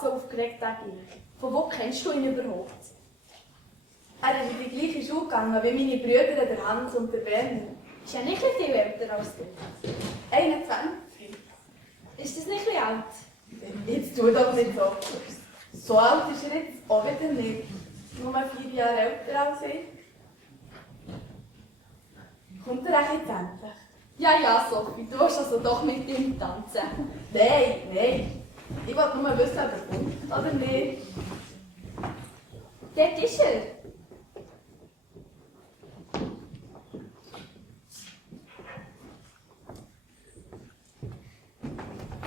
So aufgeregt wegen ihm. Von wo kennst du ihn überhaupt? Er ist in die gleiche Schule gegangen wie meine Brüder, der Hans und der Werner. Ist ja nicht viel älter als du. 21. Ist das nicht ein alt? Jetzt tu doch nicht so. So alt ist er jetzt auch wieder nicht. Nur 4 Jahre älter als ich. Kommt er auch jetzt endlich? Ja, Sophie, du hast also doch mit ihm tanzen. Nein. Ich wollte nur wissen, ob er kommt oder nicht. Dort ist er.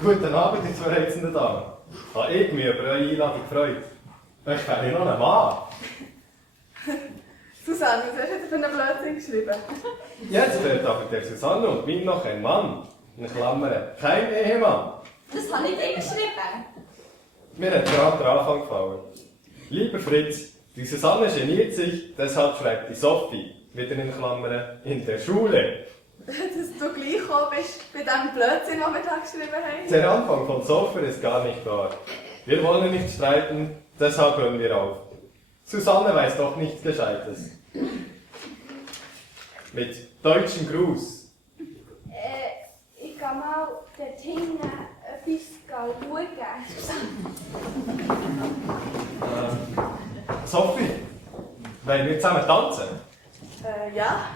Guten Abend, ihr zwei reizenden Damen. Habe ich mich über eure Einladung gefreut. Ich wäre noch ein Mann. Susanne, was hast du für einen Blödsinn geschrieben? Jetzt wird aber der Susanne und mir noch ein Mann. In Klammern, kein Ehemann. Das habe ich dir geschrieben. Mir hat gerade der Anfang gefallen. Lieber Fritz, die Susanne geniert sich, deshalb schreibt die Sophie, wieder in Klammern, in der Schule. Dass du gleich gekommen bist bei dem Blödsinn, den wir da geschrieben haben. Der Anfang von Sophie ist gar nicht wahr. Wir wollen nicht streiten, deshalb hören wir auf. Susanne weiß doch nichts Gescheites. Mit deutschem Gruß. Ich kann mal dort hinten etwas schauen. Sophie, wollen wir zusammen tanzen? Ja.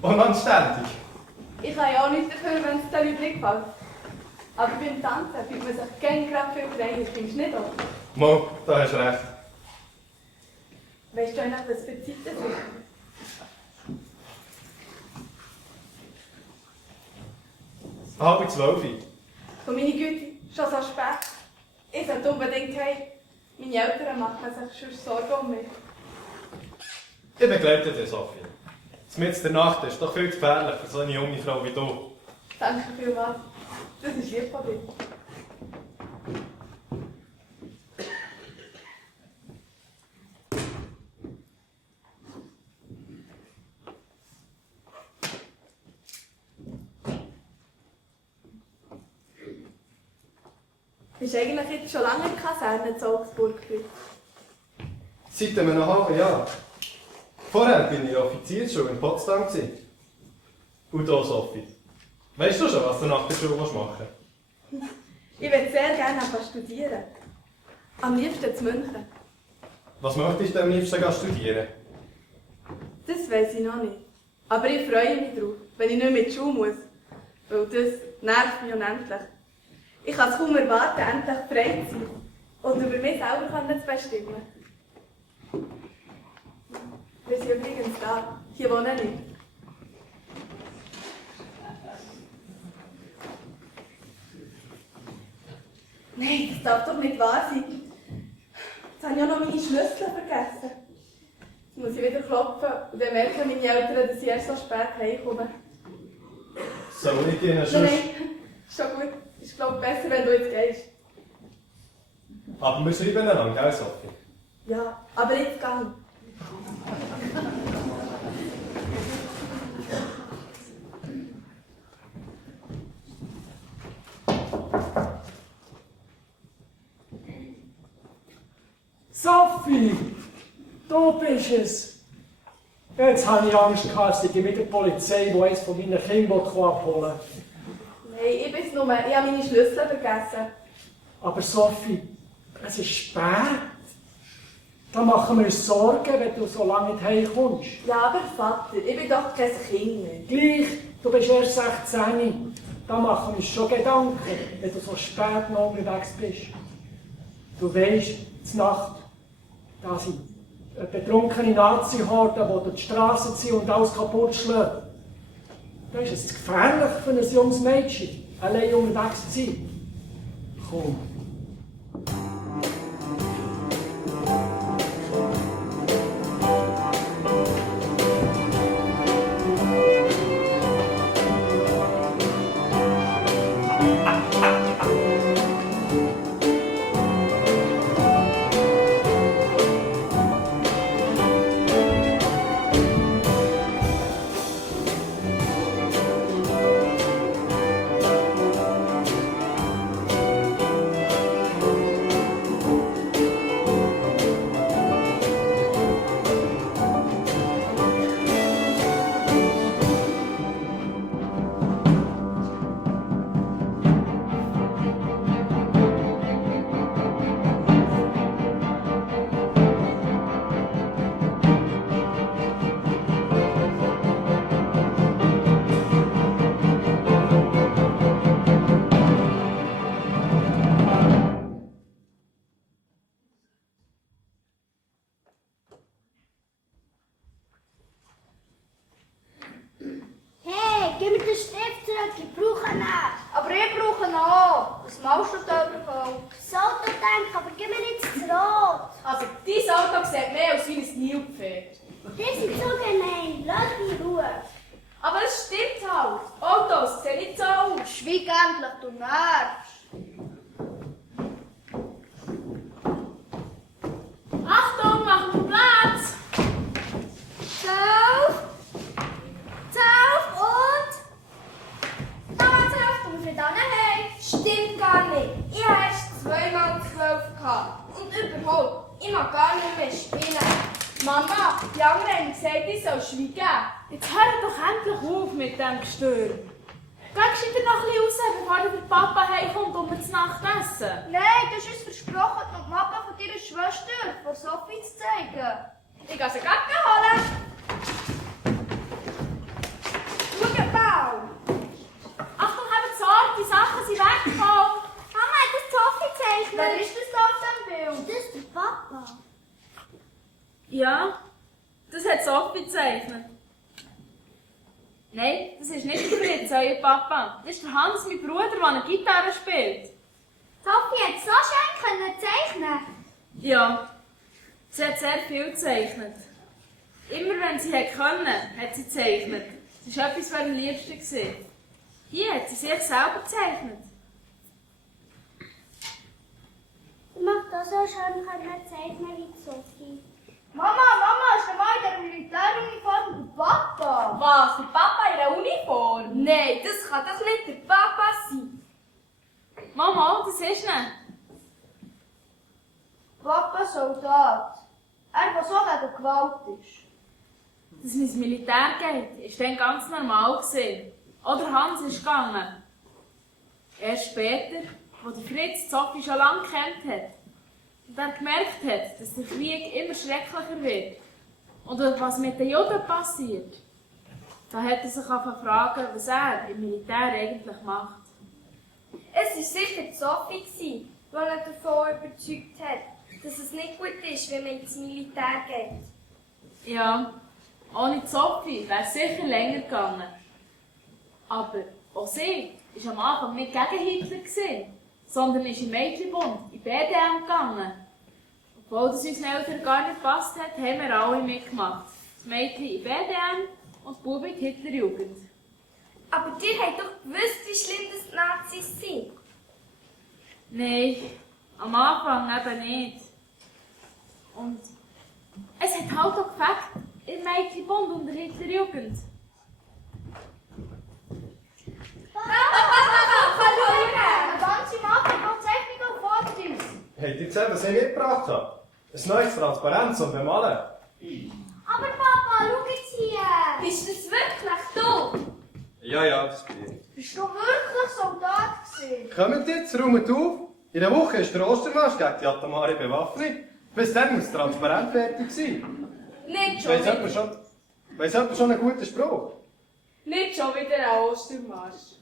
Unanständig? Ich kann ja auch nichts dafür, wenn es den Leuten nicht gefällt. Aber beim Tanzen fühlt man sich gerne gerade viel freier, findest du nicht auch? Mo, da hast du recht. Weißt du eigentlich, was für Zeiten sind? Halb 12. Und meine Güte, schon so spät. Ich sollte unbedingt heim. Meine Eltern machen sich schon Sorgen um mich. Ich begleite dich, Sophie. Mitten in der Nacht ist doch viel zu gefährlich für so eine junge Frau wie du. Danke vielmals. Das ist lieb von dir. Bist du eigentlich jetzt schon lange in der Kaserne in Augsburg gewesen? Seit einem halben Jahr. Vorher war ich in der Offiziersschule in Potsdam. Und hier, Sophie. Weißt du schon, was du nach der Schule machen willst? Ich würde sehr gerne studieren. Am liebsten in München. Was möchtest du am liebsten studieren? Das weiss ich noch nicht. Aber ich freue mich drauf, wenn ich nicht mehr in die Schule muss. Weil das nervt mich unendlich. Ich kann es kaum erwarten, endlich frei zu sein. Und über mich selber zu bestimmen. Wir sind übrigens da. Hier wohne ich. Nein, das darf doch nicht wahr sein. Jetzt habe ich ja noch meine Schlüssel vergessen. Jetzt muss ich wieder klopfen und dann merken meine Eltern, dass ich erst so spät heimkomme. Soll ich ihnen Nein, schon... nein, ist schon gut. Ist glaube ich besser, wenn du jetzt gehst. Aber wir schreiben einander, gell, Sophie? Ja, aber jetzt gang. Sophie, du bist es. Jetzt habe ich Angst gehabt, dass ich mit der Polizei, die eines von meinen Kindern abholen will. Nein, ich bin's nur. Ich habe meine Schlüssel vergessen. Aber Sophie, es ist spät. Da machen wir uns Sorgen, wenn du so lange nicht heimkommst. Ja, aber Vater, ich bin doch kein Kind mehr. Gleich, du bist erst 16. Da machen wir uns schon Gedanken, wenn du so spät noch unterwegs bist. Du weisst, zur Nacht, da sind betrunkene Nazi-Horden, die durch die Straße ziehen und alles kaputt schlagen. Da ist es gefährlich für ein junges Mädchen, allein unterwegs zu sein. Komm. Gib mir den Stift zurück, ich brauche ihn nicht. Aber ich brauche ihn auch. Was machst du da überhaupt? Das Auto denke, aber gib mir jetzt das Rot. Also, dein Auto sieht mehr aus wie ein Nilpferd. Die sind so gemein, lass mich in Ruhe. Aber es stimmt halt. Autos sehen nicht so aus. Schweig endlich, du nervst. Achtung, mach einen Platz. Zwölf. Und... Nochmal 12, du musst nicht alle heim. Stimmt gar nicht. Ich habe erst 2 mal 12 gehabt. Und überhaupt, ich mag gar nicht mehr spielen. Mama, die anderen haben gesagt, ich soll schweigen. Jetzt hör doch endlich auf mit dem Gestör. Geh gescheiter noch ein bisschen raus, bevor der Papa heimkommt und wir zu Nacht essen. Nein, du hast uns versprochen, die Mama von deiner Schwester vor Sophie zu zeigen. Ich gehe sie gerade holen. Schau, Bau. Ja, das hat Sophie gezeichnet. Nein, das ist nicht der Fritz, euer Papa. Das ist der Hans, mein Bruder, der eine Gitarre spielt. Sophie hat so schön zeichnen. Ja, sie hat sehr viel gezeichnet. Immer wenn sie konnte, hat sie gezeichnet. Das war etwas, was am liebsten war. Hier hat sie sich selber gezeichnet. Ich möchte auch so schön zeichnen wie Sophie. Mama, ist der Mann in der Militäruniform der Papa? Was? Der Papa in der Uniform? Nein, das kann doch nicht der Papa sein. Mama, das ist nicht. Papa Soldat. Er, der so gegen Gewalt ist. Dass er ins Militär geht, war dann ganz normal. Oder Hans ist gegangen. Erst später, als Fritz Sophie schon lange kennt hat und er gemerkt hat, dass der Krieg immer schrecklicher wird und was mit den Juden passiert, da hat er sich fragen, was er im Militär eigentlich macht. Es war sicher die Sophie, die ihn davon überzeugt hat, dass es nicht gut ist, wenn man ins Militär geht. Ja, ohne Sophie wäre es sicher länger gegangen. Aber auch sie war am Anfang nicht gegen Hitler, sondern ist im Mädchenbund, in BDM gegangen. Obwohl das unseren Eltern gar nicht gepasst hat, haben wir alle mitgemacht. Das Mädchen in BDM und die Buben in die Hitlerjugend. Aber ihr habt doch gewusst, wie schlimm das die Nazis sind. Nein, am Anfang eben nicht. Und es hat halt auch gefällt im Mädchenbund und der Hitlerjugend. Eine ganze Mappe von Zeichnungen und Fotos. Habt ihr gesehen, was ich mitgebracht habe? Ein neues Transparenz und Bemalen. Aber Papa, schau jetzt hier. Bist das wirklich du? Ja, das bin ich. Bist du wirklich Soldat gewesen? Kommt jetzt, räumt auf. In einer Woche ist der Ostermarsch gegen die atomare Bewaffnung. Bis dann muss das Transparent fertig sein. Nicht schon Weiss wieder. jemand schon einen guten Spruch? Nicht schon wieder ein Ostermarsch.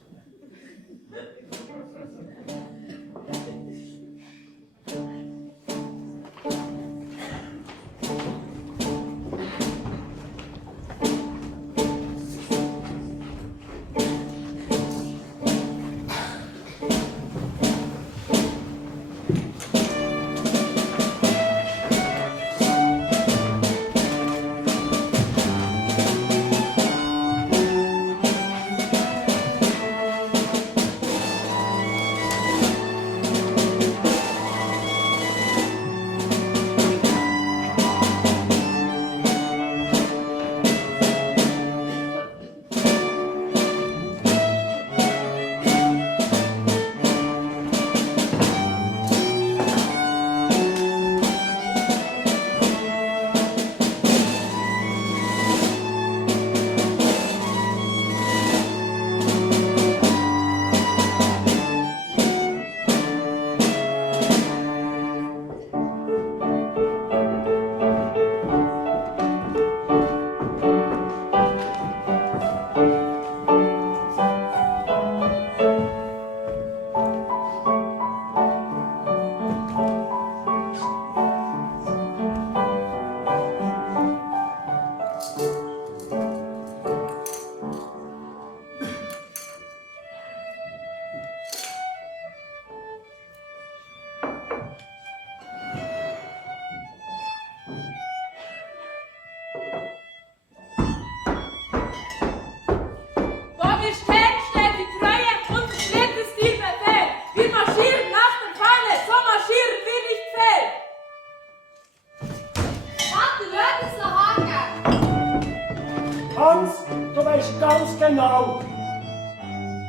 Hans, du weißt ganz genau,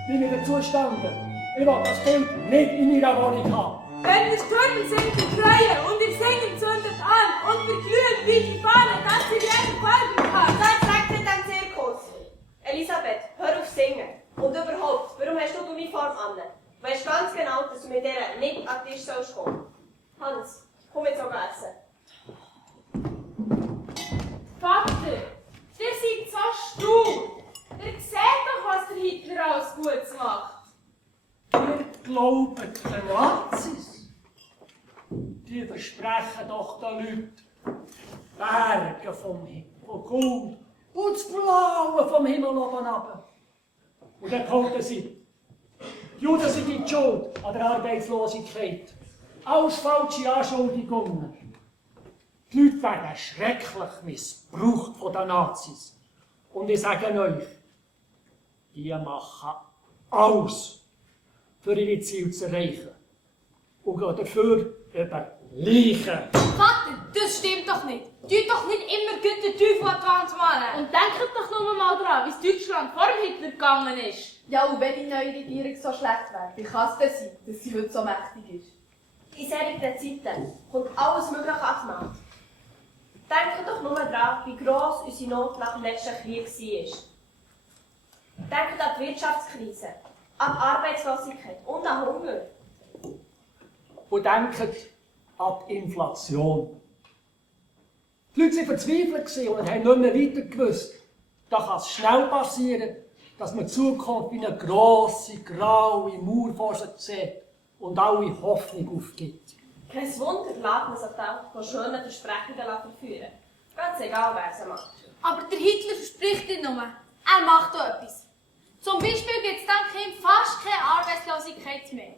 wie wir dazu standen. Ich will das Bild nicht in ihrer Wohnung haben. Wenn wir stürmen, sind wir Treue und wir singen zündet an und wir glühen wie die Fahne, dass sie jeden folgen kann. Das sagt nicht am Zirkus. Elisabeth, hör auf singen. Und überhaupt, warum hast du die Uniform an? Du weißt ganz genau, dass du mit der nicht an den Tisch sollst kommen. Hans, komm jetzt auch essen. Vater, ihr seid so stur. Ihr seht doch, was der Hitler alles Gutes macht. Ihr glaubt den Nazis? Die versprechen doch den Leuten, Berge vom Gold und das Blaue vom Himmel oben runter. Und dann behaupten sie, die Juden sind die Schuld an der Arbeitslosigkeit. Alles falsche Anschuldigungen. Die Leute werden schrecklich missbraucht von den Nazis. Und ich sage euch, die machen alles, für ihre Ziele zu erreichen. Und gehen dafür über Leichen. Vater, das stimmt doch nicht. Tut doch nicht immer gut den Teufel an die Wand malen. Und denkt doch nur mal dran, wie es Deutschland vor dem Hitler gegangen ist. Ja, und wenn die neue Regierung so schlecht wäre, wie kann es denn sein, dass sie heute so mächtig ist? In solchen Zeiten kommt alles Mögliche an die Macht. Denkt doch nur daran, wie gross unsere Not nach dem letzten Krieg war. Denkt an die Wirtschaftskrise, an die Arbeitslosigkeit und an Hunger. Und denkt an die Inflation. Die Leute waren verzweifelt und haben nicht mehr weiter gewusst. Da kann es schnell passieren, dass man die Zukunft wie eine grosse, graue Mauer vor sich sieht und alle Hoffnung aufgibt. Kein Wunder, lässt man sich da von schönen Versprechungen verführen. Ganz egal, wer sie macht. Aber der Hitler verspricht nicht nur, er macht auch etwas. Zum Beispiel gibt es dank ihm fast keine Arbeitslosigkeit mehr.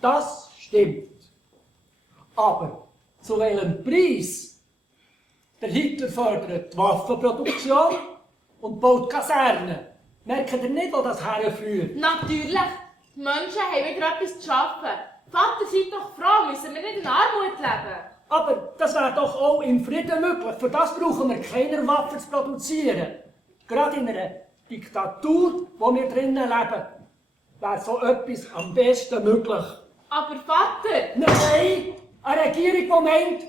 Das stimmt. Aber zu welchem Preis? Der Hitler fördert die Waffenproduktion und baut Kasernen. Merkt ihr nicht, wo das herführt? Natürlich. Die Menschen haben wieder etwas zu arbeiten. Vater, seid doch froh, müssen wir nicht in Armut leben. Aber das wäre doch auch im Frieden möglich. Für das brauchen wir keine Waffen zu produzieren. Gerade in einer Diktatur, wo wir drinnen leben, wäre so etwas am besten möglich. Aber Vater! Nein! Eine Regierung, die meint,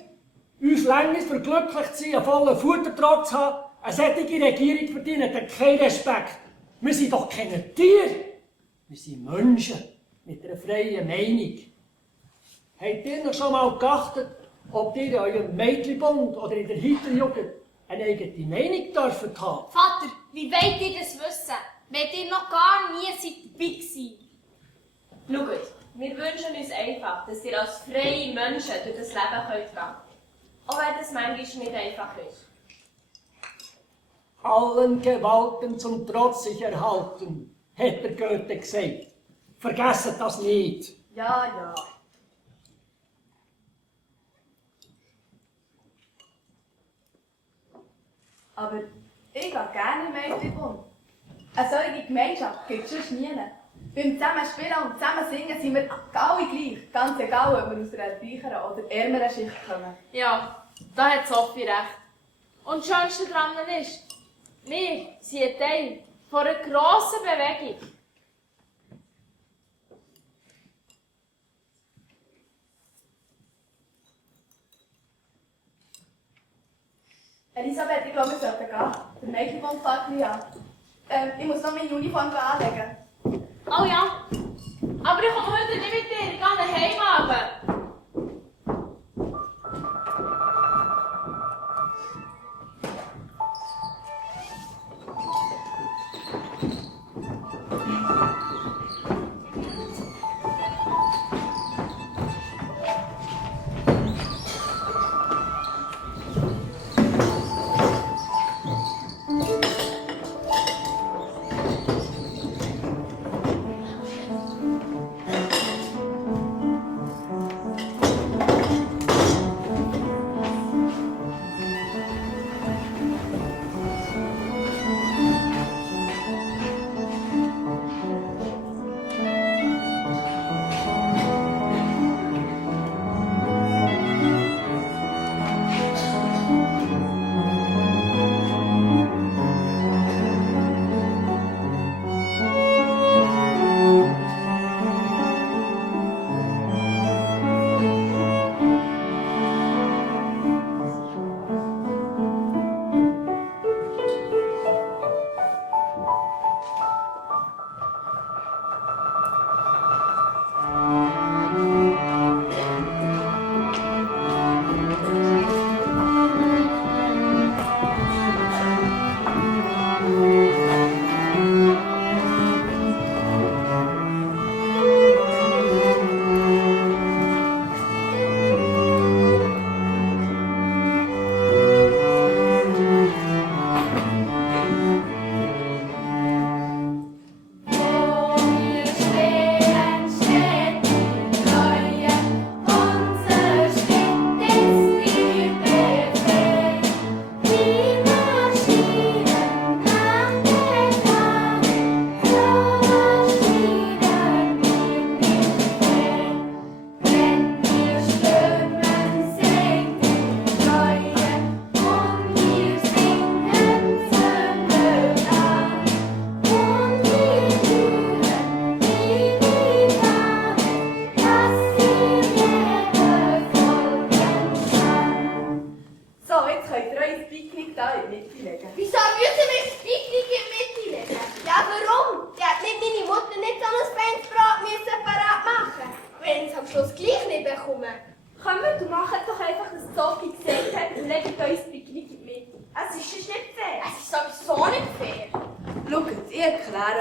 uns länger für glücklich zu sein, einen vollen Futtertrag zu haben, eine solche Regierung verdient dann keinen Respekt. Wir sind doch keine Tiere. Wir sind Menschen mit einer freien Meinung. Habt ihr noch schon mal geachtet, ob ihr in eurem Mädchenbund oder in der Hitlerjugend eine eigene Meinung dürfen haben? Vater, wie wollt ihr das wissen, wenn ihr noch gar nie dabei gewesen? Schaut, wir wünschen uns einfach, dass ihr als freie Menschen durch das Leben gehen könnt. Auch wenn das manchmal nicht einfach ist. Allen Gewalten zum Trotz sich erhalten, hat der Goethe gesagt. Vergesst das nicht. Ja, ja. Aber ich gehe gerne in Mädchenbund. Eine solche Gemeinschaft gibt es sonst nie. Beim Zusammenspielen und Zusammensingen sind wir alle gleich. Ganz egal, ob wir aus einer reicheren oder ärmeren Schicht kommen. Ja, da hat Sophie recht. Und das Schönste daran ist, wir sind ein Teil von einer grossen Bewegung. Elisabeth, ich glaube, wir sollten gehen. Der Mädchenbund fährt gleich an. Ich muss noch meine Uniform anlegen. Oh ja, aber ich komme heute nicht mit dir, ich gehe daheim runter.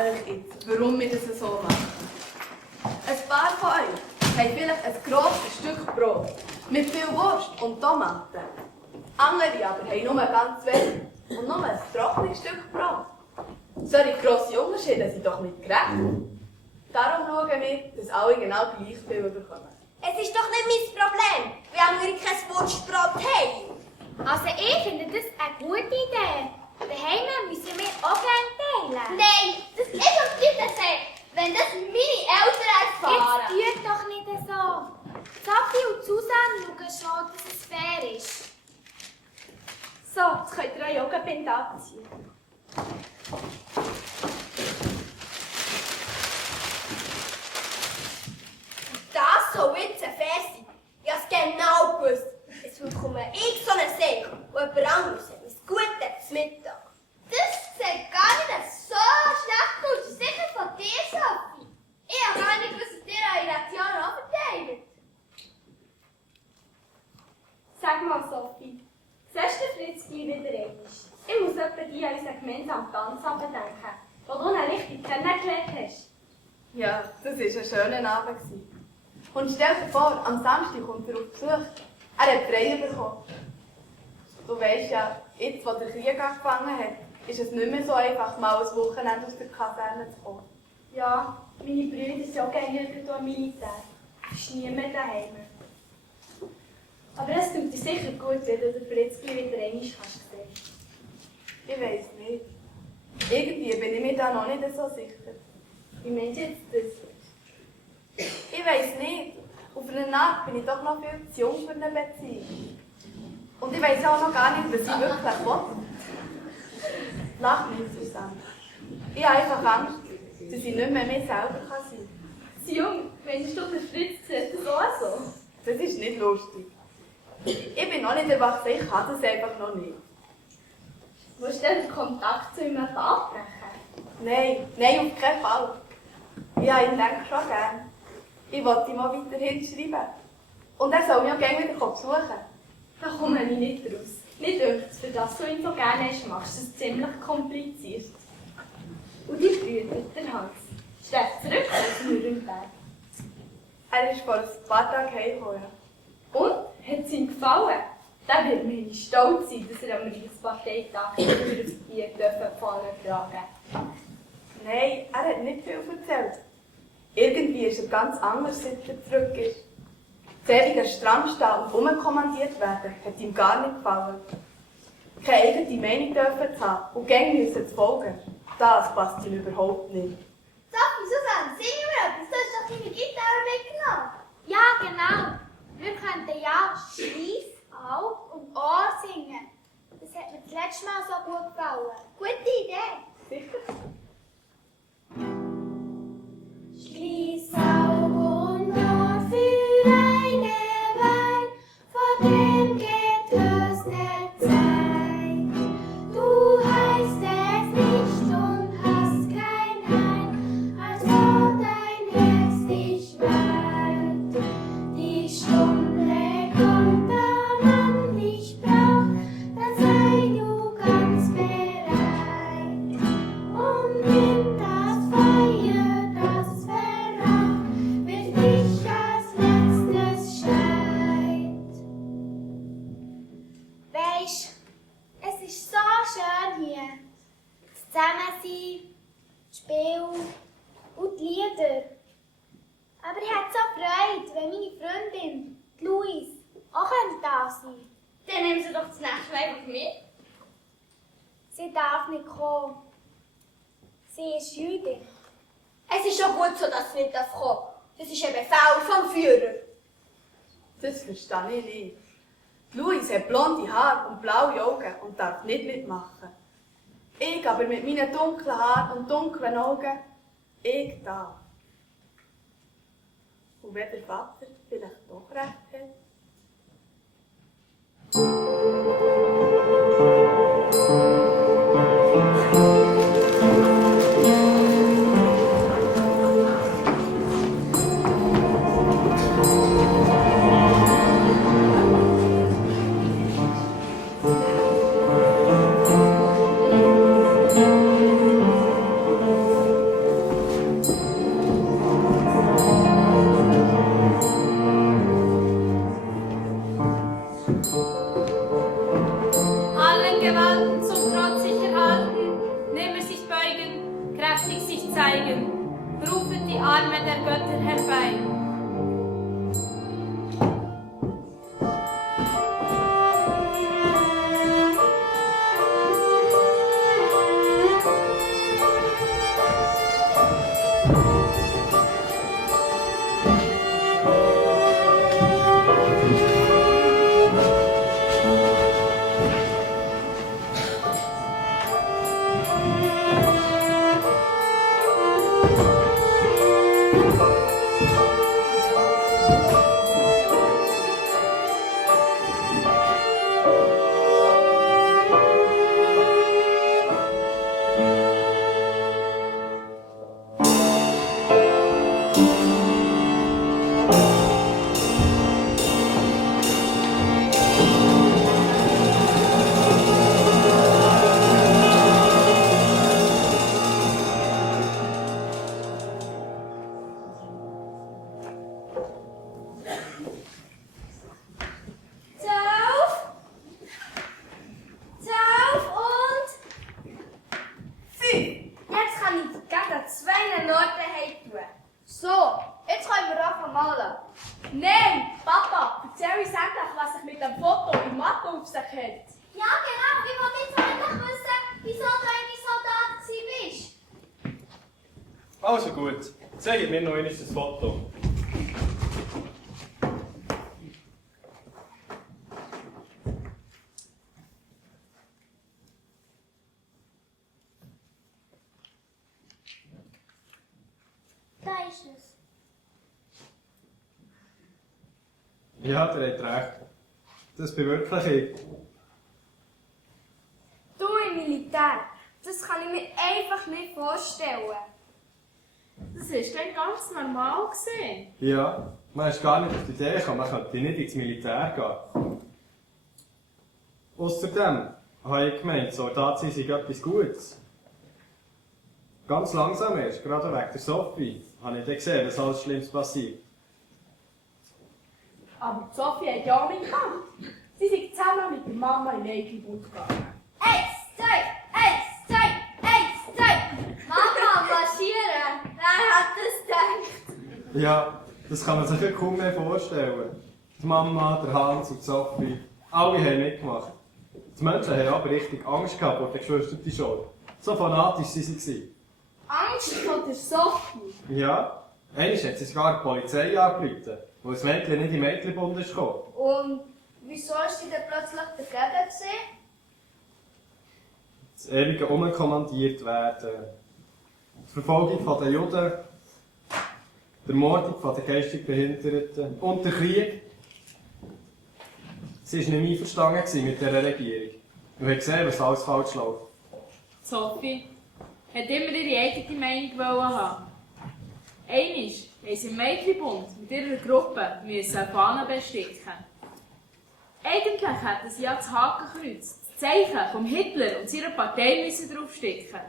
euch jetzt, warum wir das so machen. Ein paar von euch haben vielleicht ein grosses Stück Brot mit viel Wurst und Tomaten. Andere aber haben nur ganz wenig und nur ein trockenes Stück Brot. Solche grosse Unterschiede sind doch nicht gerecht. Darum schauen wir, dass alle genau gleich viel bekommen. Es ist doch nicht mein Problem, wie andere kein Wurstbrot haben. Also ich finde das eine gute Idee. Daheim müssen wir auch gerne teilen. Nein, das ist doch nicht so, wenn das meine Eltern erfahren. Jetzt tut doch nicht so. Sophie und Susanne schauen schon, dass es fair ist. So, jetzt könnt ihr euch auch ein Bind anziehen. Das soll jetzt fair sein. Ich habe es genau gewusst. Jetzt bekomme ich so einen Segen und jemand anderes hat ein gutes Mittag. Das sieht gar nicht so schlecht aus. Sicher von dir, Sophie. Ich habe gar nicht gewusst, dass ihr eure Ration auch verteilt. Sag mal, Sophie, siehst du Fritz gleich wieder einmal? Ich muss etwa die an unseren gemeinsamen Tanz denken, wo du ihn richtig kennengelernt hast. Ja, das war ein schöner Abend. Und stell dir vor, am Samstag kommt er auf Besuch. Er hat frei bekommen. Du weisst ja, jetzt, wo der Krieg angefangen hat, ist es nicht mehr so einfach, mal ein Wochenende aus der Kaserne zu kommen. Ja, meine Brüder sind auch gerne irgendwo am Militär. Es ist niemand daheim. Aber es tut dir sicher gut, wenn du den Fritz gleich wieder einmal kannst sehen. Ich weiss nicht. Irgendwie bin ich mir da noch nicht so sicher. Wie meinst du jetzt das? Ich weiss nicht. Auf eine Art bin ich doch noch viel zu jung für eine Beziehung. Und ich weiss auch noch gar nicht, was ich wirklich will. Lach nicht zusammen. Ich habe einfach Angst, dass ich nicht mehr selber sein kann. Jung, meinst du, der Fritz sieht das auch so? Das ist nicht lustig. Ich bin noch nicht erwachsen, ich kann das einfach noch nicht. Willst du den Kontakt zu ihm abbrechen? Nein, auf keinen Fall. Ich habe ihn denke schon gern. Ich wollte ihm auch weiterhin schreiben. Und er soll mich auch gerne wieder besuchen. Da komme ich nicht raus. Nicht dünkt, für das du ihn so gerne hast, machst du es ziemlich kompliziert. Und die Brüder, der Hans, steht zurück aus Nürnberg. Er ist vor ein paar Tagen heimgekommen. Und? Hat es ihm gefallen? Dann wird man stolz sein, dass er am Reichsparteitag wieder auf die Fahne tragen. Nein, er hat nicht viel erzählt. Irgendwie ist er ganz anders, seit er zurück ist. Das ewige Strandstehen und umkommandiert werden, hat ihm gar nicht gefallen. Keine eigene Meinung dürfen zu haben und gäng müssen zu folgen, das passt ihm überhaupt nicht. Sophie, Susanne, sing mir etwas. Du hast doch deine Gitarre mitgenommen. Ja, genau. Wir könnten ja Schliess, Aug und Ohr singen. Das hat mir das letzte Mal so gut gefallen. Gute Idee. Sicher? Schließ Auge und Ohr für eine Weile, vor dem Getöse Zeit. Du heißt es nicht und hast kein Heim, als wo dein Herz dich weiht. Die Stunde kommt, da man dich braucht, dann sei du ganz bereit. Und nimm das Feuer, das verraucht, wird dich als letztes schreit. Weisst, es ist so schön hier. Das Zusammensein, das Spiel und die Lieder. Aber ich hätte so Freude, wenn meine Freundin, die Louise, auch da sein könnte. Dann nehmen sie doch das nächste Mal einfach mit. Sie darf nicht kommen. Sie ist Jüdin. Es ist schon gut so, dass sie nicht kommen darf. Das ist ein Befehl vom Führer. Das verstehe ich nicht. Die Louise hat blonde Haare und blaue Augen und darf nicht mitmachen. Ich aber mit meinen dunklen Haaren und dunklen Augen, ich darf. Und wenn der Vater vielleicht doch recht hat. Arme der Götter herbei. So, jetzt können wir anfangen malen. Nein, Papa, erzähl uns endlich, was sich mit dem Foto im Mathe auf sich hat. Ja, genau. Ich wollte jetzt endlich wissen, wieso du eigentlich Soldat bist. Also gut, zeigt mir noch einmal das Foto. Da ist es. Ja, der hat recht. Das bin wirklich ich. Du im Militär, das kann ich mir einfach nicht vorstellen. Das war dann ganz normal gewesen. Ja, man ist gar nicht auf die Idee gekommen, man könnte nicht ins Militär gehen. Außerdem habe ich gemeint, Soldat sein sei etwas Gutes. Ganz langsam erst, gerade wegen der Sophie, habe ich dann gesehen, was alles Schlimmes passiert. Aber die Sophie hat ja auch mitgemacht. Sie sind zusammen mit der Mama in Eigelbund gegangen. 1, 2, 1, 2, 1, 2. Mama, marschieren. Wer hat das gedacht? Ja, das kann man sich ja kaum mehr vorstellen. Die Mama, der Hans und die Sophie, alle haben mitgemacht. Die Menschen haben aber richtig Angst gehabt vor der Geschwister schon. So fanatisch waren sie. Angst vor der Sophie. Ja, einmal hat sie sogar die Polizei angerufen, weil das Mädchen nicht im Mädchenbund ist gekommen. Und wieso ist sie dann plötzlich dagegen gewesen? Das ewige umkommandiert werden. Die Verfolgung der Juden, die Ermordung der geistig Behinderten und der Krieg. Sie war nicht einverstanden mit dieser Regierung und hat gesehen, was alles falsch läuft. Sophie hat immer ihre eigene Meinung haben. Einmal mussten sie im Mädchenbund mit ihrer Gruppe eine Fahne besticken. Eigentlich hätten sie ja das Hakenkreuz, das Zeichen von Hitler und seiner Partei draufsticken.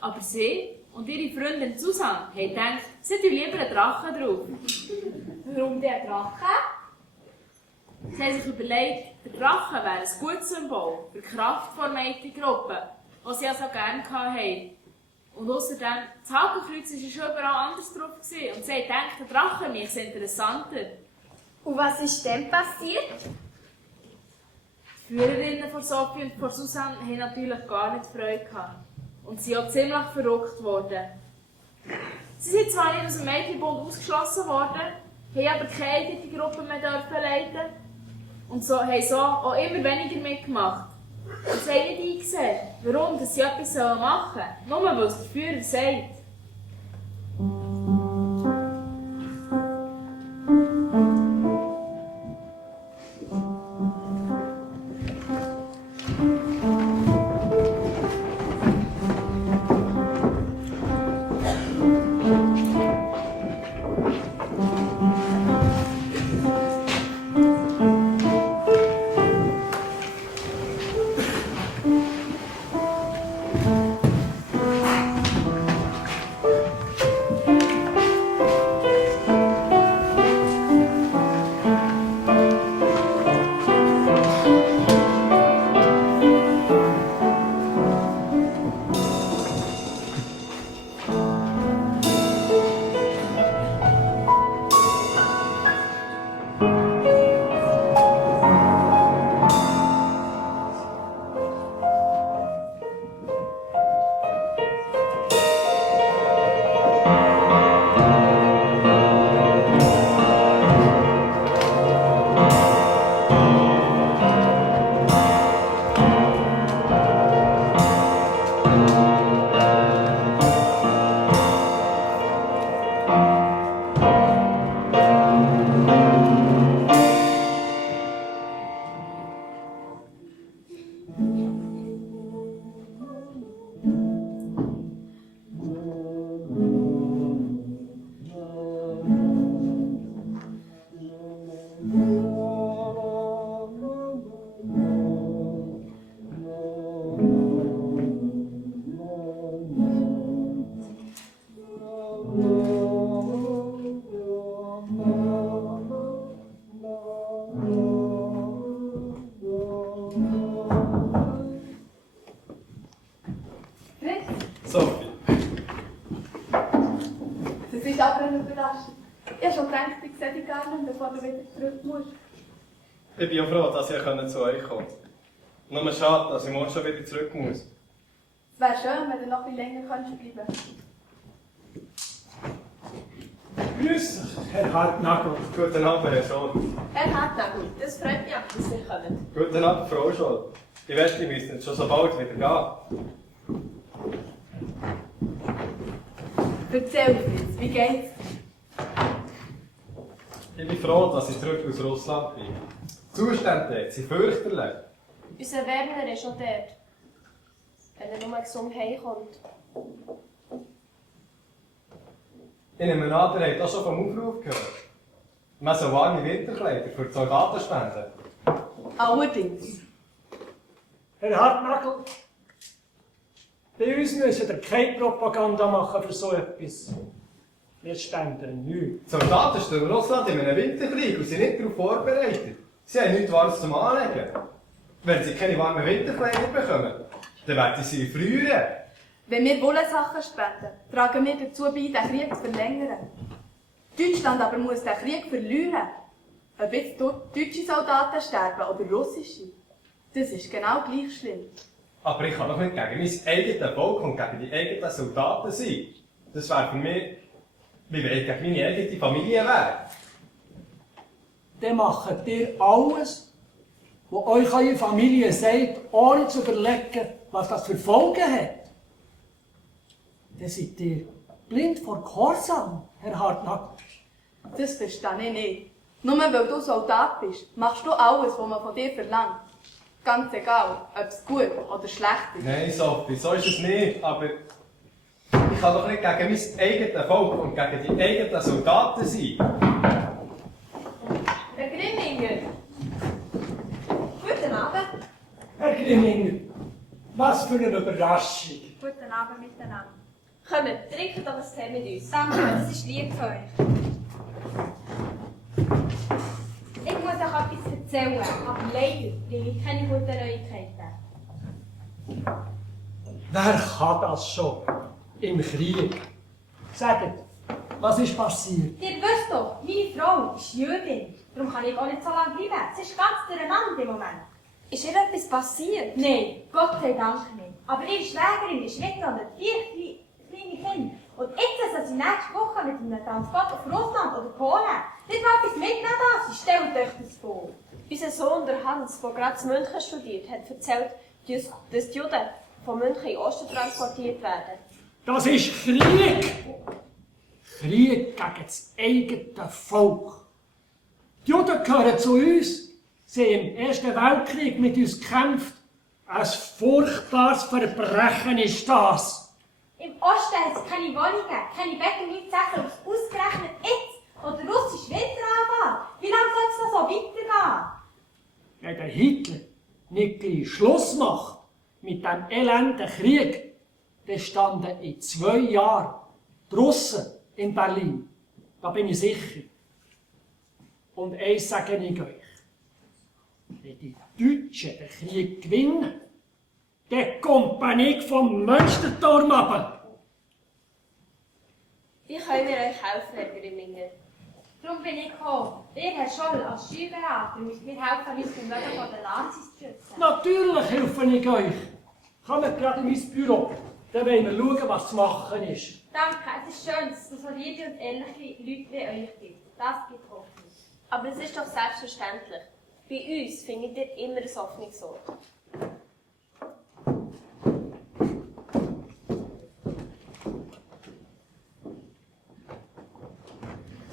Aber sie und ihre Freundin Susanne haben gedacht, sie tun lieber einen Drachen drauf. Warum der Drache? Sie haben sich überlegt, der Drache wäre ein gutes Symbol für die Kraft der Mädchengruppe, die sie ja so gerne hatten. Und außerdem, das Hakenkreuz war schon überall anders drauf und sie haben gedacht, der Drache wäre es interessanter. Und was ist denn passiert? Die Führerinnen von Sophie und von Susanne haben natürlich gar nicht Freude gehabt. Und sie sind auch ziemlich verrückt worden. Sie sind zwar nicht aus dem Mädchenbund ausgeschlossen worden, haben aber keine eigene Gruppe mehr leiten und so haben so auch immer weniger mitgemacht. Und sie haben nicht eingesehen, warum dass sie etwas machen sollen, nur weil es der Führer sagt. Das ist aber eine Überraschung. Ich habe schon gedacht, ich sehe dich gar nicht, bevor du wieder zurück musst. Ich bin ja froh, dass ich zu euch kommen konnte. Nur schade, dass ich morgen schon wieder zurück muss. Es wäre schön, wenn du noch ein bisschen länger bleiben könntest. Grüß dich, Herr Hartnagel. Guten Abend, Herr Scholl. Herr Hartnagel, das freut mich, dass Sie kommen. Guten Abend, Frau Scholl. Ich wette, wir müssen jetzt schon so bald wieder gehen. Erzähl Fritz, wie geht's? Ich bin froh, dass ich zurück aus Russland bin. Die Zustände dort sind fürchterlich. Unser Werner ist schon dort. Wenn er nur gesund heimkommt. Ich nehme an, ihr habt auch schon vom Aufruf gehört. Man soll warme Winterkleider für die Soldaten spenden. Allerdings. Herr Hartnagel, bei uns müssen ihr keine Propaganda machen für so etwas. Wir stehen nichts. Die Soldaten stehen in Russland in einem Winterkrieg und sind nicht darauf vorbereitet. Sie haben nichts Warmes zum Anlegen. Wenn sie keine warmen Winterkleider bekommen, dann werden sie frieren. Wenn wir Wollsachen spenden, tragen wir dazu bei, den Krieg zu verlängern. Deutschland aber muss den Krieg verlieren. Ob jetzt dort deutsche Soldaten sterben oder russische, das ist genau gleich schlimm. Aber ich kann doch nicht gegen mein eigenes Volk und gegen die eigenen Soldaten sein. Das wäre für mich, wie wenn ich gegen meine eigene Familie wäre. Dann macht ihr alles, was euch eure Familie sagt, ohne zu überlegen, was das für Folgen hat. Dann seid ihr blind vor Gehorsam, Herr Hartnagel. Das verstehe ich nicht. Nur weil du Soldat bist, machst du alles, was man von dir verlangt. Ganz egal, ob es gut oder schlecht ist. Nein, Sophie, so ist es nicht. Aber ich kann doch nicht gegen mein eigenes Volk und gegen die eigenen Soldaten sein. Herr Grimminger. Guten Abend. Herr Grimminger, was für eine Überraschung. Guten Abend miteinander. Kommt, trinkt doch ein Tee mit uns. Danke, das ist lieb von euch. Ich muss euch etwas erzählen, aber leider bringe ich keine guten Neuigkeiten. Wer kann das schon? Im Krieg. Sagt, was ist passiert? Ihr wisst doch, meine Frau ist Jüdin. Darum kann ich auch nicht so lange bleiben. Sie ist ganz durcheinander im Moment. Ist ihr etwas passiert? Nein, Gott sei Dank nicht. Aber ihre Schwägerin ist weggegangen, 4 kleine Kinder. Und jetzt soll sie nächste Woche mit einem Transport auf Russland oder Polen. Nicht mal etwas mitnehmen da, sie stellt euch das vor. Unser Sohn, der Hans, der gerade in München studiert, hat erzählt, dass die Juden von München in den Osten transportiert werden. Das ist Krieg! Krieg gegen das eigene Volk. Die Juden gehören zu uns. Sie haben im Ersten Weltkrieg mit uns gekämpft. Ein furchtbares Verbrechen ist das. Im Osten hat es keine Wohnungen, keine Betten, nichts zu essen. Und ausgerechnet jetzt, wo der russische Winter anfängt. Wie lange soll es noch so weitergehen? Wenn der Hitler nicht gleich Schluss macht mit dem elenden Krieg, dann standen in 2 Jahren die Russen in Berlin. Da bin ich sicher. Und eins sage ich euch. Wenn die Deutschen den Krieg gewinnen, dann kommt Panik vom Münsterturm runter. Wie können wir euch helfen, Herr Grimminger? Darum bin ich gekommen. Ihr, Herr Scholl, als Steuerberater, müsst mir helfen, uns vom Wegen von den Nazis zu schützen. Natürlich helfe ich euch. Kommt gerade in mein Büro. Dann wollen wir schauen, was zu machen ist. Danke, es ist schön, dass es so liebe und ehrliche Leute wie euch gibt. Das gibt Hoffnung. Aber es ist doch selbstverständlich. Bei uns findet ihr immer ein Hoffnungswort.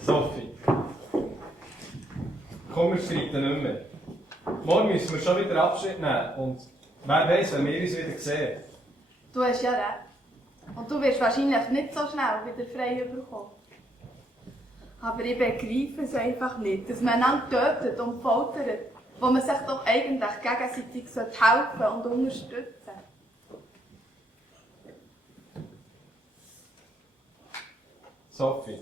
Sophie, komm, wir streiten nicht mehr. Morgen müssen wir schon wieder Abschied nehmen und wer weiß, wenn wir uns wieder sehen. Du hast ja recht. Und du wirst wahrscheinlich nicht so schnell wieder frei bekommen. Aber ich begreife es einfach nicht, dass man einander tötet und foltert, wo man sich doch eigentlich gegenseitig helfen und unterstützen sollte. Sophie,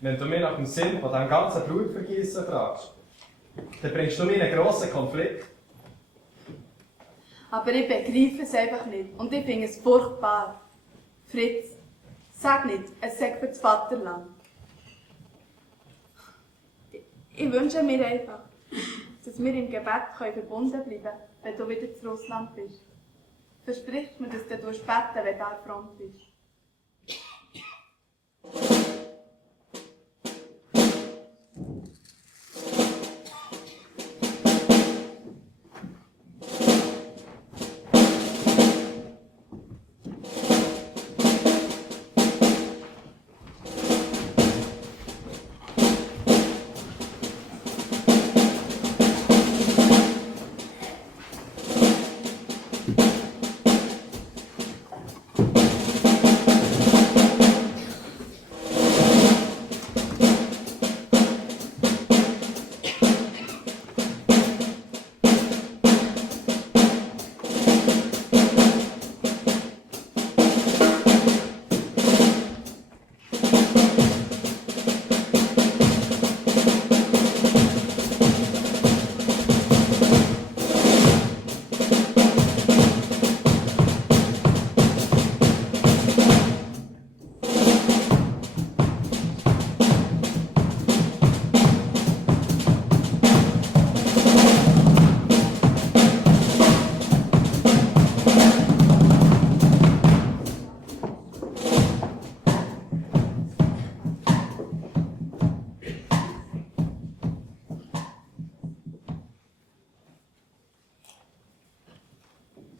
wenn du mich nach dem Sinn von diesem ganzen Blutvergießen fragst, dann bringst du mir einen grossen Konflikt. Aber ich begreife es einfach nicht und ich finde es furchtbar. Fritz, Sag nicht, es sei für das Vaterland. Ich wünsche mir einfach, dass wir im Gebet verbunden bleiben können, wenn du wieder zu Russland bist. Versprich mir, dass du beten wirst, wenn du an der Front bist.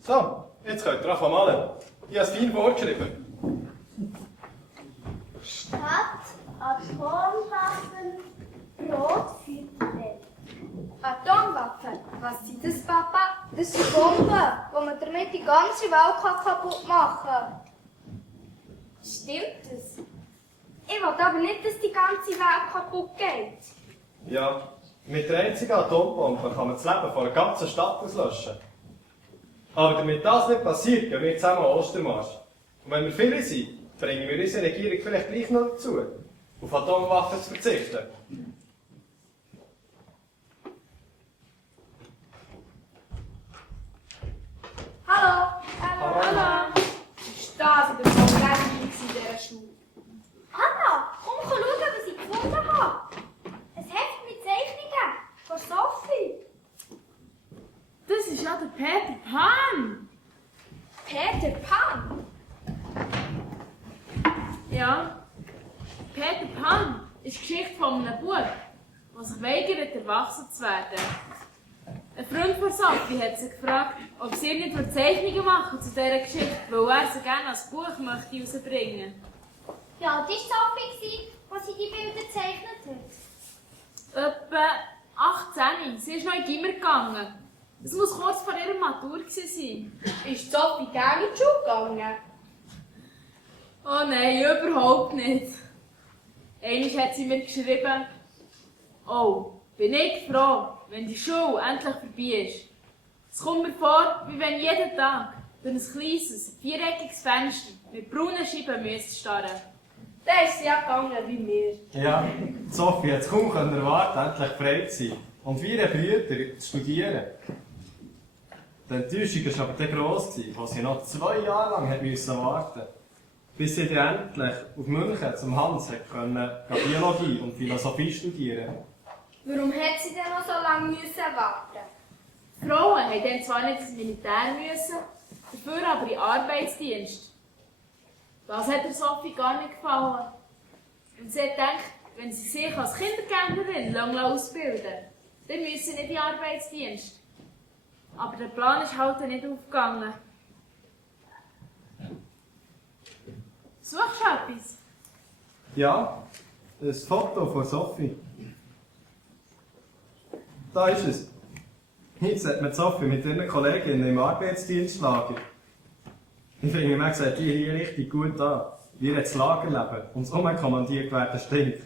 So, jetzt könnt ihr anfangen malen. Ich habe es fein vorgeschrieben. Stadt, Atomwaffen, Brot für die Welt. Atomwaffen? Was sind das, Papa? Das sind Bomben, wo man damit die ganze Welt kaputt machen kann. Stimmt das? Ich will aber nicht, dass die ganze Welt kaputt geht. Ja, mit der einzigen Atombombe kann man das Leben von einer ganzen Stadt auslöschen. Aber damit das nicht passiert, gehen wir zusammen an Ostermarsch. Und wenn wir viele sind, bringen wir unsere Regierung vielleicht gleich noch dazu, auf Atomwaffen zu verzichten. Hallo! Hallo! Ist das wieder so gängig in dieser Schule? Anna, komm schauen, was ich gefunden habe. Ein Heft mit Zeichnungen von Sophie. Das ist ja der Peter Pan. Peter Pan? Ja, Peter Pan ist die Geschichte von einem Bub, der sich weigert, erwachsen zu werden. Ein Freund von Sophie hat sie gefragt, ob sie nicht Zeichnungen machen zu dieser Geschichte, weil er sie gerne als Buch möchte herausbringen. Ja, das war Sophie, als sie die Bilder gezeichnet hat. Etwa 18. Sie ist noch in die Gimmer gegangen. Es muss kurz vor ihrer Matur gewesen sein. Ist Sophie gerne in die Schule gegangen? Oh nein, überhaupt nicht. Einmal hat sie mir geschrieben, oh, bin ich froh, wenn die Schule endlich vorbei ist. Es kommt mir vor, wie wenn jeden Tag durch ein kleines, viereckiges Fenster mit braunen Scheiben starren müsste. Da ist sie ja gegangen wie wir. Ja, Sophie hat es kaum erwarten, endlich frei zu sein und wie ihre Brüder zu studieren. Die Enttäuschung war aber dann gross, als sie noch 2 Jahre lang warten musste, bis sie dann endlich auf München zum Hans Biologie und Philosophie studieren konnte. Warum hat sie denn noch so lange warten? Die Frauen mussten dann zwar nicht ins Militär, dafür aber in den Arbeitsdienst. Das hat der Sophie gar nicht gefallen. Und sie hat gedacht, wenn sie sich als Kindergärtnerin lange ausbilden lassen, dann müssen sie nicht in den Arbeitsdienst. Aber der Plan ist halt nicht aufgegangen. Suchst du etwas? Ja, ein Foto von Sophie. Da ist es. Jetzt hat man Sophie mit ihren Kolleginnen im Arbeitsdienstlager. Ich finde, man sieht die hier richtig gut an. Wie das Lagerleben und das umkommandiert werden stinkt.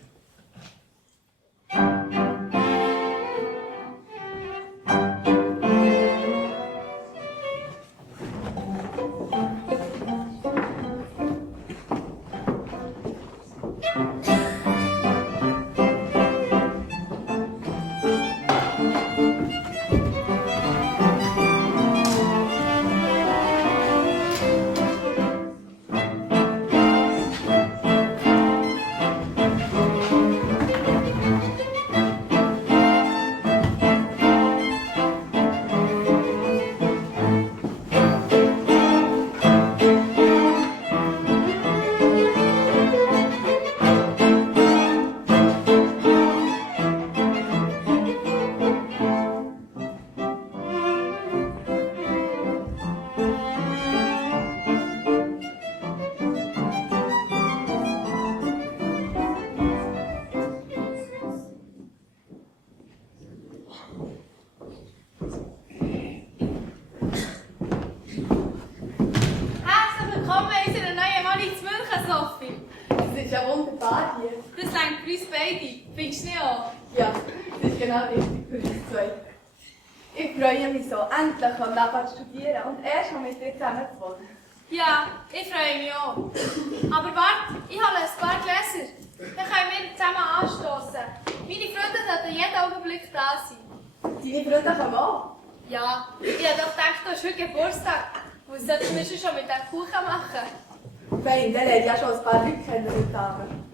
Es ist ja wunderbar hier. Das reicht für uns beide. Findest du nicht auch? Ja, das ist genau richtig für uns zwei. Ich freue mich so, endlich am Leben zu studieren und erst mal mit dir zusammen zu wohnen. Ja, ich freue mich auch. Aber warte, ich habe ein paar Gläser. Dann können wir zusammen anstoßen. Meine Freunde sollten jeden Augenblick da sein. Deine Freunde kommen auch. Ja, ich habe doch gedacht, du hast heute Geburtstag. Was sollten wir schon mit dem Kuchen machen? Fein, der hat ja schon ein paar Leute kennen heute Abend.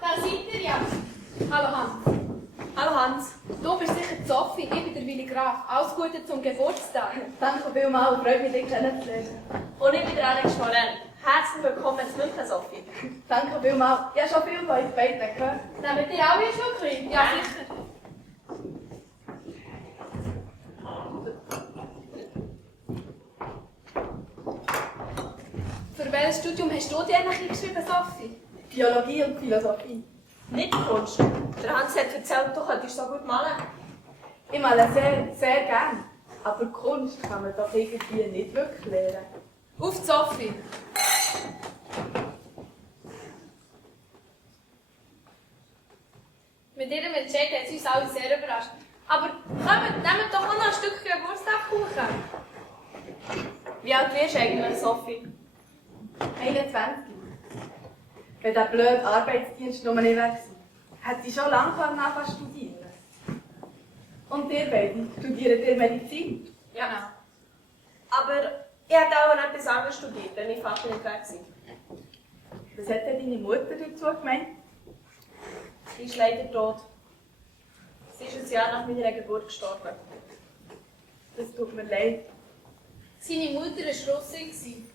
Da seid ihr ja. Hallo Hans. Hallo Hans. Du bist sicher die Sophie, ich bin der Willi Graf. Alles Gute zum Geburtstag. Danke vielmals, freut mich, dich kennenzulernen. Und ich bin der Alex Morel. Herzlich willkommen in München, Sophie. Danke vielmals. Ich habe schon viel von euch beiden gehört. Nehmt ihr auch ein Schluckchen? Ja, sicher. Für welches Studium hast du dir eigentlich geschrieben, Sophie? Biologie und Philosophie. Nicht Kunst. Der Hans hat erzählt, du könntest so gut malen. Ich male sehr, sehr gern. Aber Kunst kann man doch irgendwie nicht wirklich lernen. Auf die Sophie. Mit ihrem Entscheid hat sie uns alle sehr überrascht. Aber kommt, nehmt doch auch noch ein Stück Geburtstagskuchen. Wie alt wirst du eigentlich, Sophie? 21. Wenn der blöde Arbeitsdienst noch nicht weg war, hätte ich schon lange anfangen zu studieren. Und ihr beide, studiert ihr Medizin? Ja. Aber ich hätte auch noch etwas anderes studiert, wenn mein Vater nicht weg war. Was hat denn deine Mutter dazu gemeint? Sie ist leider tot. Sie ist ein Jahr nach meiner Geburt gestorben. Das tut mir leid. Seine Mutter war Russin.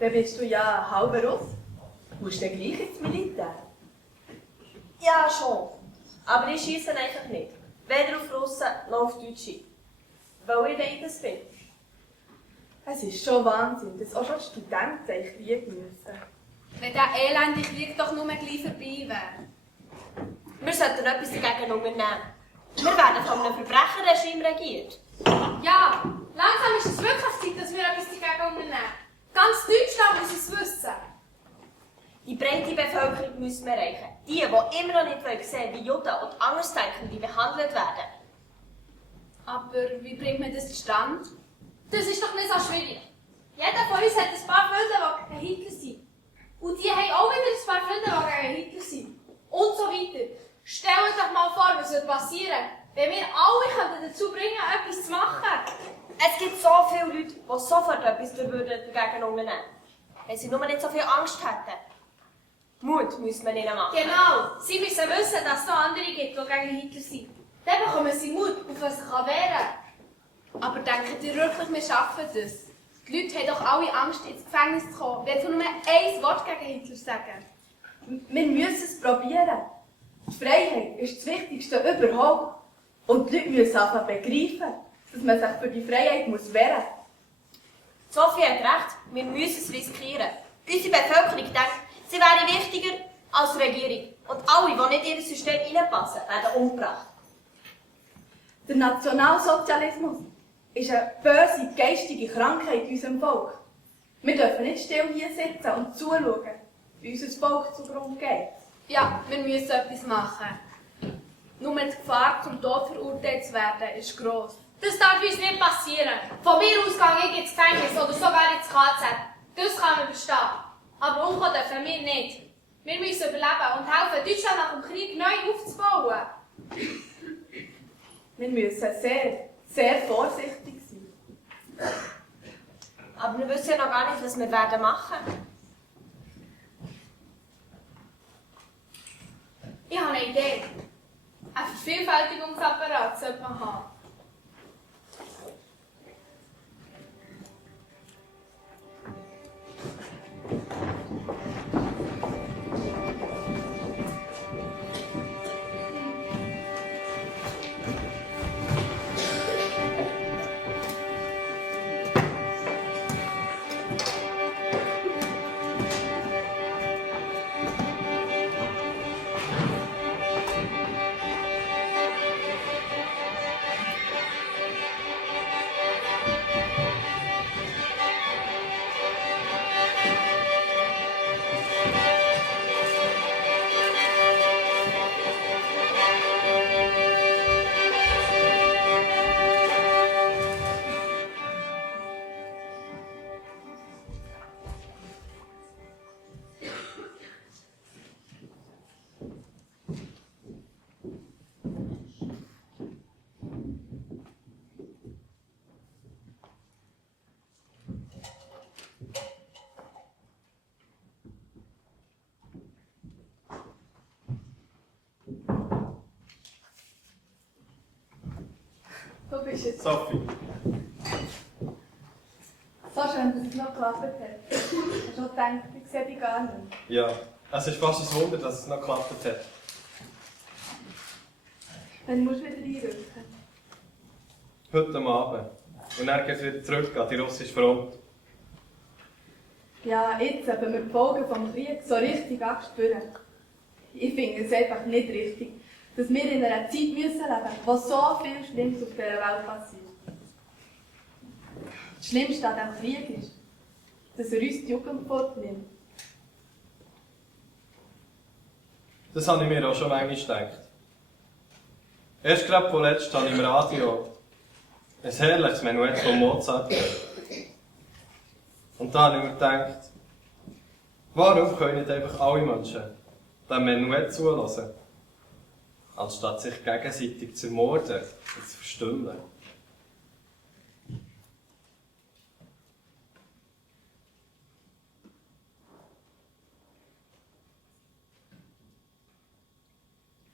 Dann bist du ja ein halber Russ. Musst du dann gleich ins Militär? Ja, schon. Aber ich schiesse einfach nicht. Weder auf Russen noch auf Deutsche. Weil ich beides bin. Es ist schon Wahnsinn, dass auch schon Studenten in Krieg müssen. Wenn der elendige Krieg doch nur gleich vorbei wäre. Wir sollten etwas dagegen unternehmen. Wir werden von einem Verbrecherregime regiert. Ja, langsam ist es wirklich Zeit, dass wir etwas dagegen unternehmen. Ganz Deutschland muss es wissen. Die breite Bevölkerung müssen wir erreichen. Die immer noch nicht sehen wollen, wie Juden und Andersdenkende behandelt werden. Aber wie bringt man das zustande? Das ist doch nicht so schwierig. Jeder von uns hat ein paar Freunde, die gegen Hitler sind. Und die haben auch wieder ein paar Freunde, die gegen Hitler sind. Und so weiter. Stellt euch doch mal vor, was passieren würde, wenn wir alle dazu bringen könnten, etwas zu machen. Es gibt so viele Leute, die sofort etwas dagegen unternehmen würden. Wenn sie nur nicht so viel Angst hätten. Mut müssen wir ihnen machen. Genau. Sie müssen wissen, dass es noch andere gibt, die gegen Hitler sind. Dann bekommen sie Mut, auf was sie wehren kann. Aber denkt ihr wirklich, wir schaffen das? Die Leute haben doch alle Angst, ins Gefängnis zu kommen, wenn sie nur ein Wort gegen Hitler sagen. Wir müssen es probieren. Die Freiheit ist das Wichtigste überhaupt. Und die Leute müssen einfach begreifen, dass man sich für die Freiheit wehren muss. Sophie hat recht, wir müssen es riskieren. Unsere Bevölkerung denkt, sie wäre wichtiger als die Regierung. Und alle, die nicht in ihr System hineinpassen, werden umgebracht. Der Nationalsozialismus ist eine böse geistige Krankheit in unserem Volk. Wir dürfen nicht still hier sitzen und zuschauen, wie unser Volk zugrunde geht. Ja, wir müssen etwas machen. Nur die Gefahr, zum Tod verurteilt zu werden, ist gross. Das darf uns nicht passieren. Von mir aus gehe ich ins Gefängnis oder sogar ins KZ. Das kann man verstehen. Aber umkommen dürfen wir nicht. Wir müssen überleben und helfen, Deutschland nach dem Krieg neu aufzubauen. Wir müssen sehr, sehr vorsichtig sein. Aber wir wissen ja noch gar nicht, was wir werden machen. eine Idee. Ein Vervielfältigungsapparat sollte man haben. Du bist es. Sophie, So schön, dass es noch geklappt hat. Hast du schon gedacht, ich sehe dich gar nicht. ja, es ist fast ein Wunder, dass es noch geklappt hat. Dann musst du wieder einrücken. Heute am Abend. Und dann geht es wieder zurück an die russische Front. Ja, jetzt, wenn wir die Folgen des Krieges so richtig abspüren. Ich finde es einfach nicht richtig, dass wir in einer Zeit leben müssen, wo so viel Schlimmes auf dieser Welt passiert. Das Schlimmste an diesem Krieg ist, dass er uns die Jugend fortnimmt. Das habe ich mir auch schon manchmal gedacht. Erst gerade vorletzt habe ich im Radio ein herrliches Menuett von Mozart gehört. Und da habe ich mir gedacht, warum können nicht einfach alle Menschen diesem Menuett zulassen, anstatt sich gegenseitig zu ermorden und zu verstümmeln?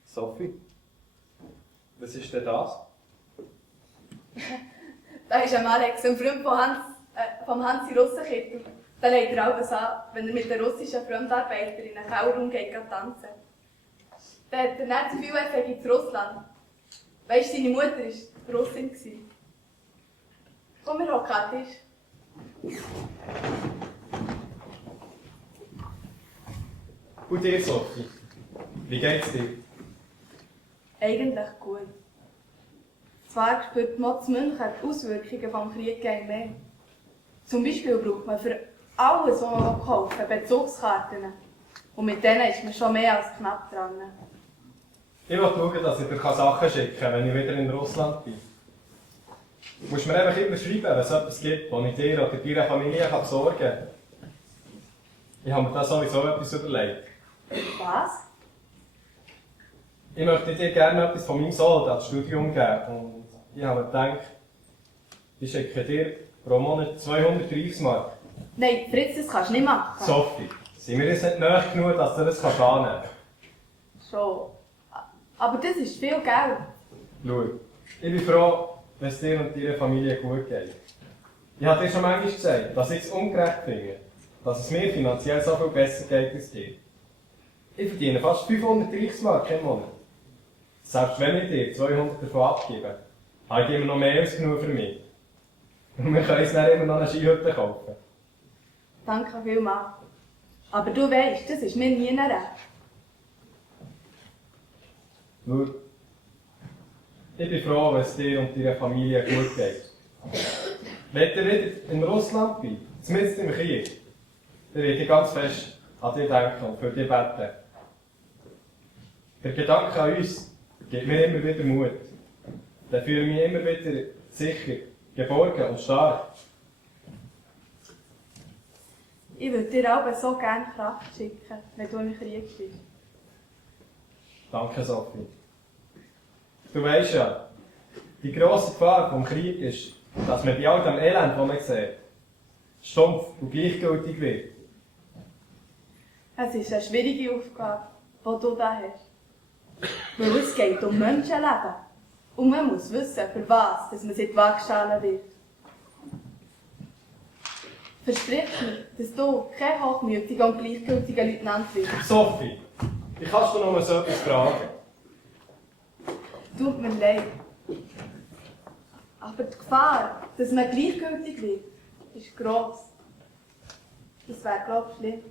Sophie, was ist denn das? Da ist Alex, ein Freund vom Hansi Russenkittel. Der legt er alles an, wenn er mit der russischen Fremdarbeiter in einen Kellerraum geht tanzen. Dann hat er nicht das Gefühl, er sei in Russland. Weisst du, seine Mutter war Russin. Komm, wir hocken an den Tisch. Und dir, Sophie? Wie geht's dir? Eigentlich gut. Zwar spürt Moz München die Auswirkungen des Krieges immer mehr. Zum Beispiel braucht man für alles, was man kaufen will, Bezugskarten. Und mit denen ist man schon mehr als knapp dran. Ich will schauen, dass ich dir Sachen schicken kann, wenn ich wieder in Russland bin. Du musst mir einfach immer schreiben, wenn es etwas gibt, das ich dir oder deiner Familie besorgen kann. Ich habe mir da sowieso etwas überlegt. Was? Ich möchte dir gerne etwas von meinem Sohn ans Studium geben. Und ich habe mir gedacht, ich schicke dir pro Monat 230 Mark. Nein, Fritz, das kannst du nicht machen. Sophie, sind wir jetzt nicht nahe genug, dass du das annehmen kannst? Schon. Aber das ist viel Geld. Schau, ich bin froh, wenn es dir und deiner Familie gut geht. Ich habe dir schon manchmal gesagt, dass ich es ungerecht finde, dass es mir finanziell so viel besser geht als dir. Ich verdiene fast 530 Mark im Monat. Selbst wenn ich dir 200 davon abgebe, habe ich immer noch mehr als genug für mich. Und wir können uns dann immer noch eine Skihütte kaufen. Danke vielmals. Aber du weißt, das ist mir nie recht. Schau, ich bin froh, wenn es dir und deiner Familie gut geht. Wenn ihr wieder in Russland seid, zumindest im Krieg, dann werde ich ganz fest an dich denken und für dich beten. Der Gedanke an uns gibt mir immer wieder Mut. Der fühlt mich immer wieder sicher, geborgen und stark. Ich würde dir auch so gerne Kraft schicken, wenn du im Krieg bist. Danke, Sophie. Du weisst ja, die grosse Gefahr des Krieges ist, dass man bei all dem Elend, das man sieht, stumpf und gleichgültig wird. Es ist eine schwierige Aufgabe, die du da hast. Weil es geht um Menschenleben. Und man muss wissen, für was dass man in die Waagschale wird. Versprich mir, dass du kein hochmütiger und gleichgültiger Leutnant wirst. Sophie, ich kannst du noch mal so etwas fragen? Tut mir leid. Aber die Gefahr, dass man gleichgültig wird, ist gross. Das wäre, glaube ich, schlimm.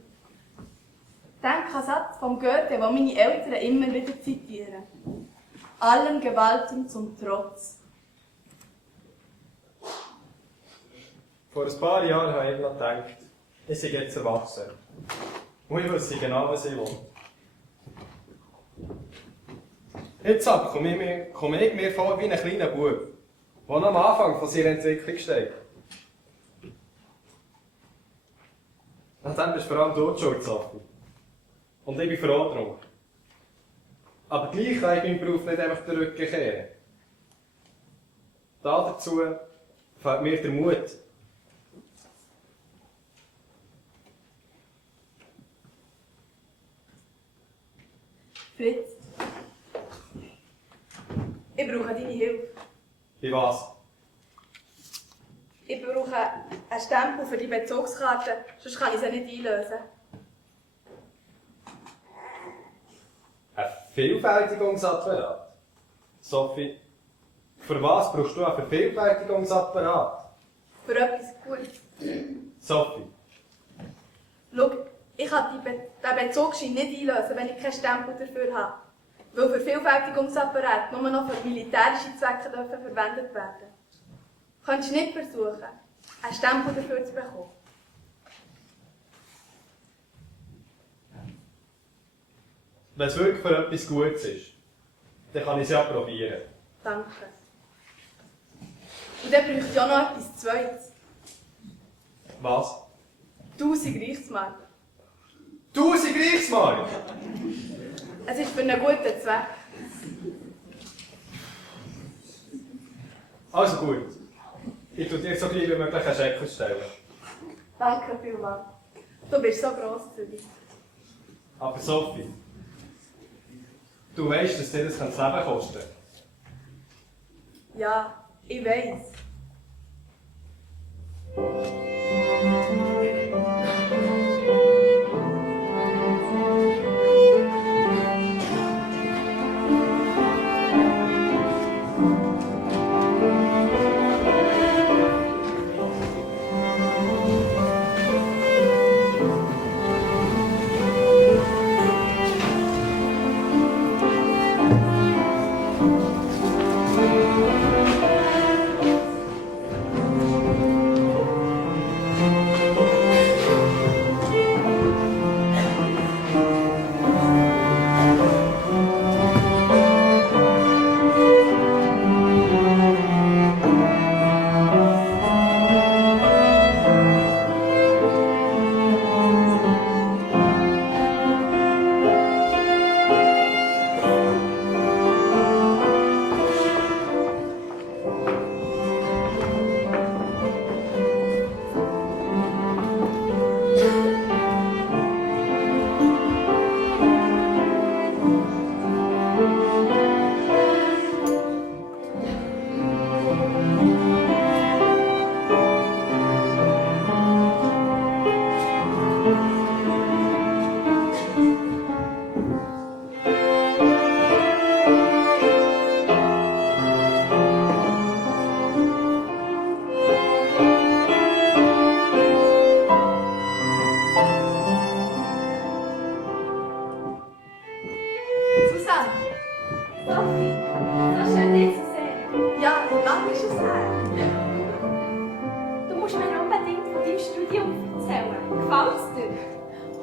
Denk an den Satz von Goethe, den meine Eltern immer wieder zitieren. Allem Gewalten zum Trotz. Vor ein paar Jahren habe ich noch gedacht, ich sei jetzt erwachsen. Und ich wüsste genau, was ich will. Jetzt aber komme ich mir vor wie ein kleiner Bub, der noch am Anfang von seiner Entwicklung steht. Und dann bist vor allem du die Schuld, Sophie. Und ich bin froh darum. Aber gleich kann ich meinem Beruf nicht einfach den Rücken kehren. Dazu fehlt mir der Mut. Fritz, ich brauche deine Hilfe. Bei was? Ich brauche einen Stempel für die Bezugskarte, sonst kann ich sie nicht einlösen. Ein Vervielfältigungsapparat? Sophie, für was brauchst du einen Vervielfältigungsapparat? Für etwas Gutes. Sophie, Schau, ich kann den Bezugsschein nicht einlösen, wenn ich keinen Stempel dafür habe. Weil Vervielfältigungsapparate nur noch für militärische Zwecke verwendet werden dürfen. Könntest du nicht versuchen, einen Stempel dafür zu bekommen? wenn es wirklich für etwas Gutes ist, dann kann ich es ja probieren. Danke. Und dann bräuchte ich auch noch etwas Zweites. Was? 1000 Reichsmark. 1000 Reichsmark! Es ist für einen guten Zweck. Also gut. Ich tue dir so gleich wie möglich einen Scheck stellen. Danke vielmals. Du bist so grosszügig. Aber Sophie, du weißt, dass dir das Leben kosten kann. Ja, ich weiss.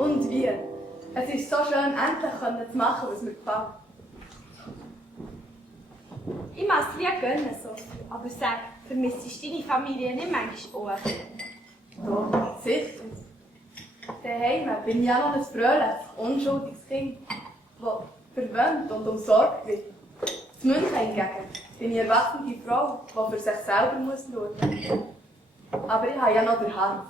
Und wie? Es ist so schön, endlich zu machen, was mir gefällt. Ich mag es dir gönnen, Sophie, aber sag, vermisst du deine Familie nicht manchmal auch? Doch, sicher. Daheim bin ich ja noch ein fröhliches, unschuldiges Kind, das verwöhnt und umsorgt wird. In München hingegen bin ich eine erwachsene Frau, die für sich selber schauen muss. Aber ich habe ja noch den Hans.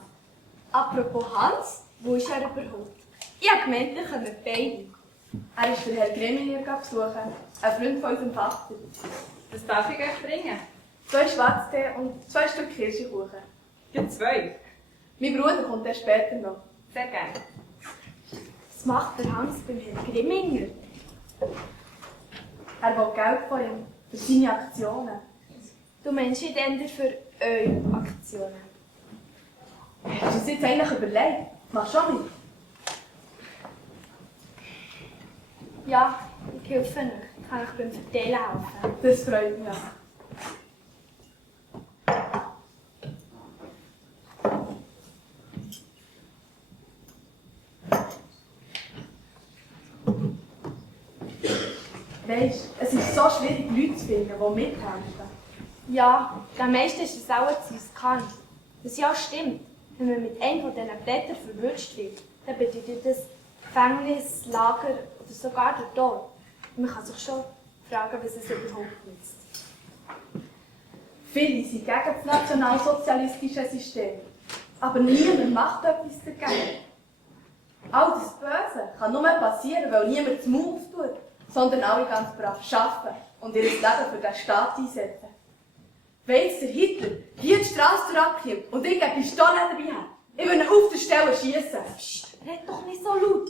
Apropos Hans, wo ist er überhaupt? Ich habe gemeint, wir kommen beide. Er ist der Herr Greminger besuchen, ein Freund von unserem Vater. Was darf ich euch bringen? 2 Schwarztee und 2 Stück Kirschkuchen. Ja, 2. Mein Bruder kommt erst später noch. Sehr gerne. Was macht der Hans beim Herrn Grimminger? Er will Geld von ihm für seine Aktionen. Du meinst nicht eher für eure Aktionen? Hast du es jetzt eigentlich überlegt? Mach schon mit. Ja, ich helfe euch. Ich kann euch beim Verteilen helfen. Das freut mich. Weisst, es ist so schwierig, Leute zu finden, die mithelfen. Ja, den meisten ist es auch zu riskant. Was ja auch stimmt, wenn man mit einem von diesen Blättern verwünscht wird, dann bedeutet das Gefängnis, Lager oder sogar der Tod. Und man kann sich schon fragen, was es überhaupt nützt. Viele sind gegen das nationalsozialistische System, aber niemand macht etwas dagegen. All das Böse kann nur passieren, weil niemand das Maul auftut, sondern alle ganz brav arbeiten und ihr Leben für den Staat einsetzen. Weiss der Hitler hier die Straße abkippt und ich eine Pistole dabei habe, ich will ihn auf der Stelle schiessen. Psst, red doch nicht so laut.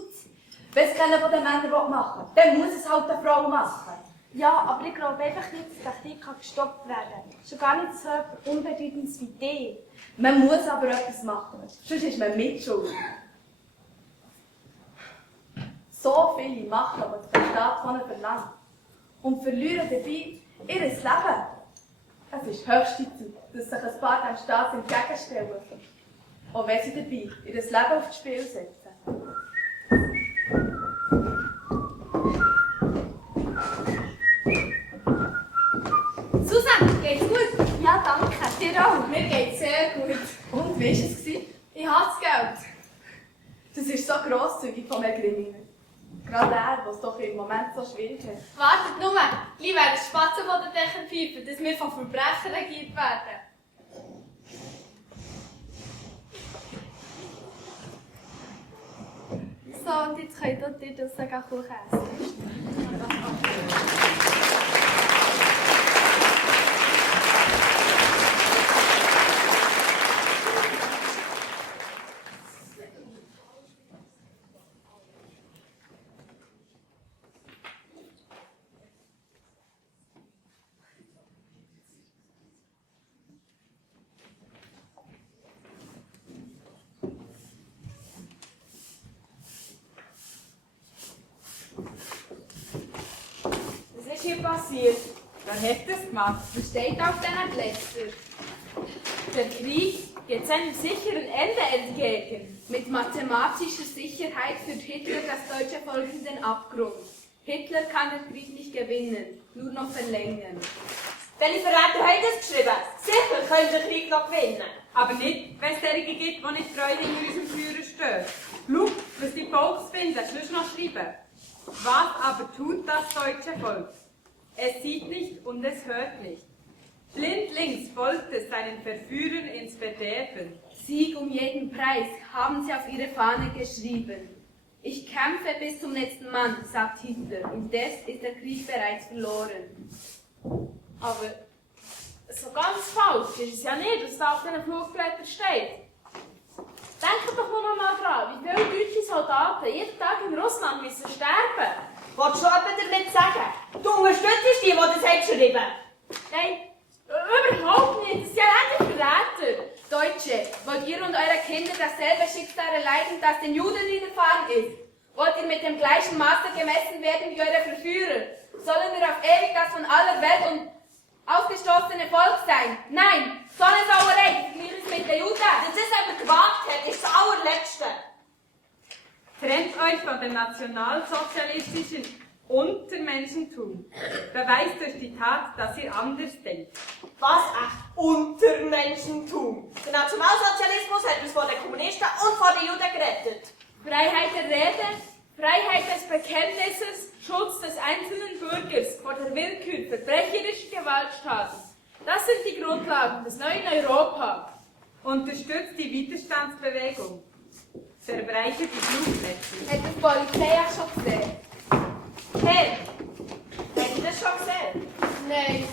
Wenn es keiner von den Männern machen will, dann muss es halt eine Frau machen. Ja, aber ich glaube einfach nicht, dass der Krieg gestoppt werden kann. Schon gar nicht so etwas Unbedeutendes wie die. Man muss aber etwas machen, sonst ist man mitschuldig. So viele machen, was der Staat von ihnen verlangt und verlieren dabei ihr Leben. Es ist höchste Zeit, dass sich ein paar dem Staat entgegenstellen, auch wenn sie dabei ihr Leben aufs Spiel setzen. Susanne, geht's gut? Ja, danke. Dir auch? Mir geht's sehr gut. Und wie war es? Ich habe das Geld. Das ist so grosszügig von Herrn Grimminger. Gerade er, der es doch im Moment so schwierig hat. Wartet nur, gleich werden Spatzen von den Dächern pfeifen, dass wir von Verbrechern regiert werden. So, und jetzt könnt ihr dort draussen Kuchen essen. Was ist hier passiert? Wer hat das gemacht? Was steht auf diesen Blättern? Der Krieg geht seinem sicheren Ende entgegen. Mit mathematischer Sicherheit führt Hitler das deutsche Volk in den Abgrund. Hitler kann den Krieg nicht gewinnen, nur noch verlängern. Welche Verräter haben das geschrieben? Sicher können den Krieg noch gewinnen. Aber nicht, wenn es derige gibt, die nicht Freude in unserem Führer stehen. Schau, was die Volksfinder schluss noch schreiben. Was aber tut das deutsche Volk? Es sieht nicht und es hört nicht. Blindlings folgt es seinen Verführern ins Verderben. Sieg um jeden Preis haben sie auf ihre Fahne geschrieben. Ich kämpfe bis zum letzten Mann, sagt Hitler, indes ist der Krieg bereits verloren. Aber so ganz falsch ist es ja nicht, was da auf diesen Flugblättern steht. Denkt doch nur noch mal dran, wie viele deutsche Soldaten jeden Tag in Russland müssen sterben. Wolltest du etwas damit sagen? Du unterstützt die das haben geschrieben. Nein, überhaupt nicht, das sind ja alle Verräter. Deutsche, wollt ihr und eure Kinder dasselbe Schicksal erleiden, das den Juden widerfahren ist? Wollt ihr mit dem gleichen Maße gemessen werden wie eure Verführer? Sollen wir auf ewig das von aller Welt und ausgestoßene Volk sein? Nein, so eine Sauerei, vergleich es mit den Juden. Dass es aber gewagt hat, ist das allerletzte. Trennt euch von dem nationalsozialistischen Untermenschentum. Beweist durch die Tat, dass ihr anders denkt. Was echt Untermenschentum. Der Nationalsozialismus hat uns vor den Kommunisten und vor den Juden gerettet. Freiheit der Rede, Freiheit des Bekenntnisses, Schutz des einzelnen Bürgers vor der Willkür verbrecherischer Gewalttaten. Das sind die Grundlagen des neuen Europa. Unterstützt die Widerstandsbewegung. Verbreitet die Flugblätter. Hat die Polizei auch schon gesehen? Hey! Habt ihr das schon gesehen? Nein.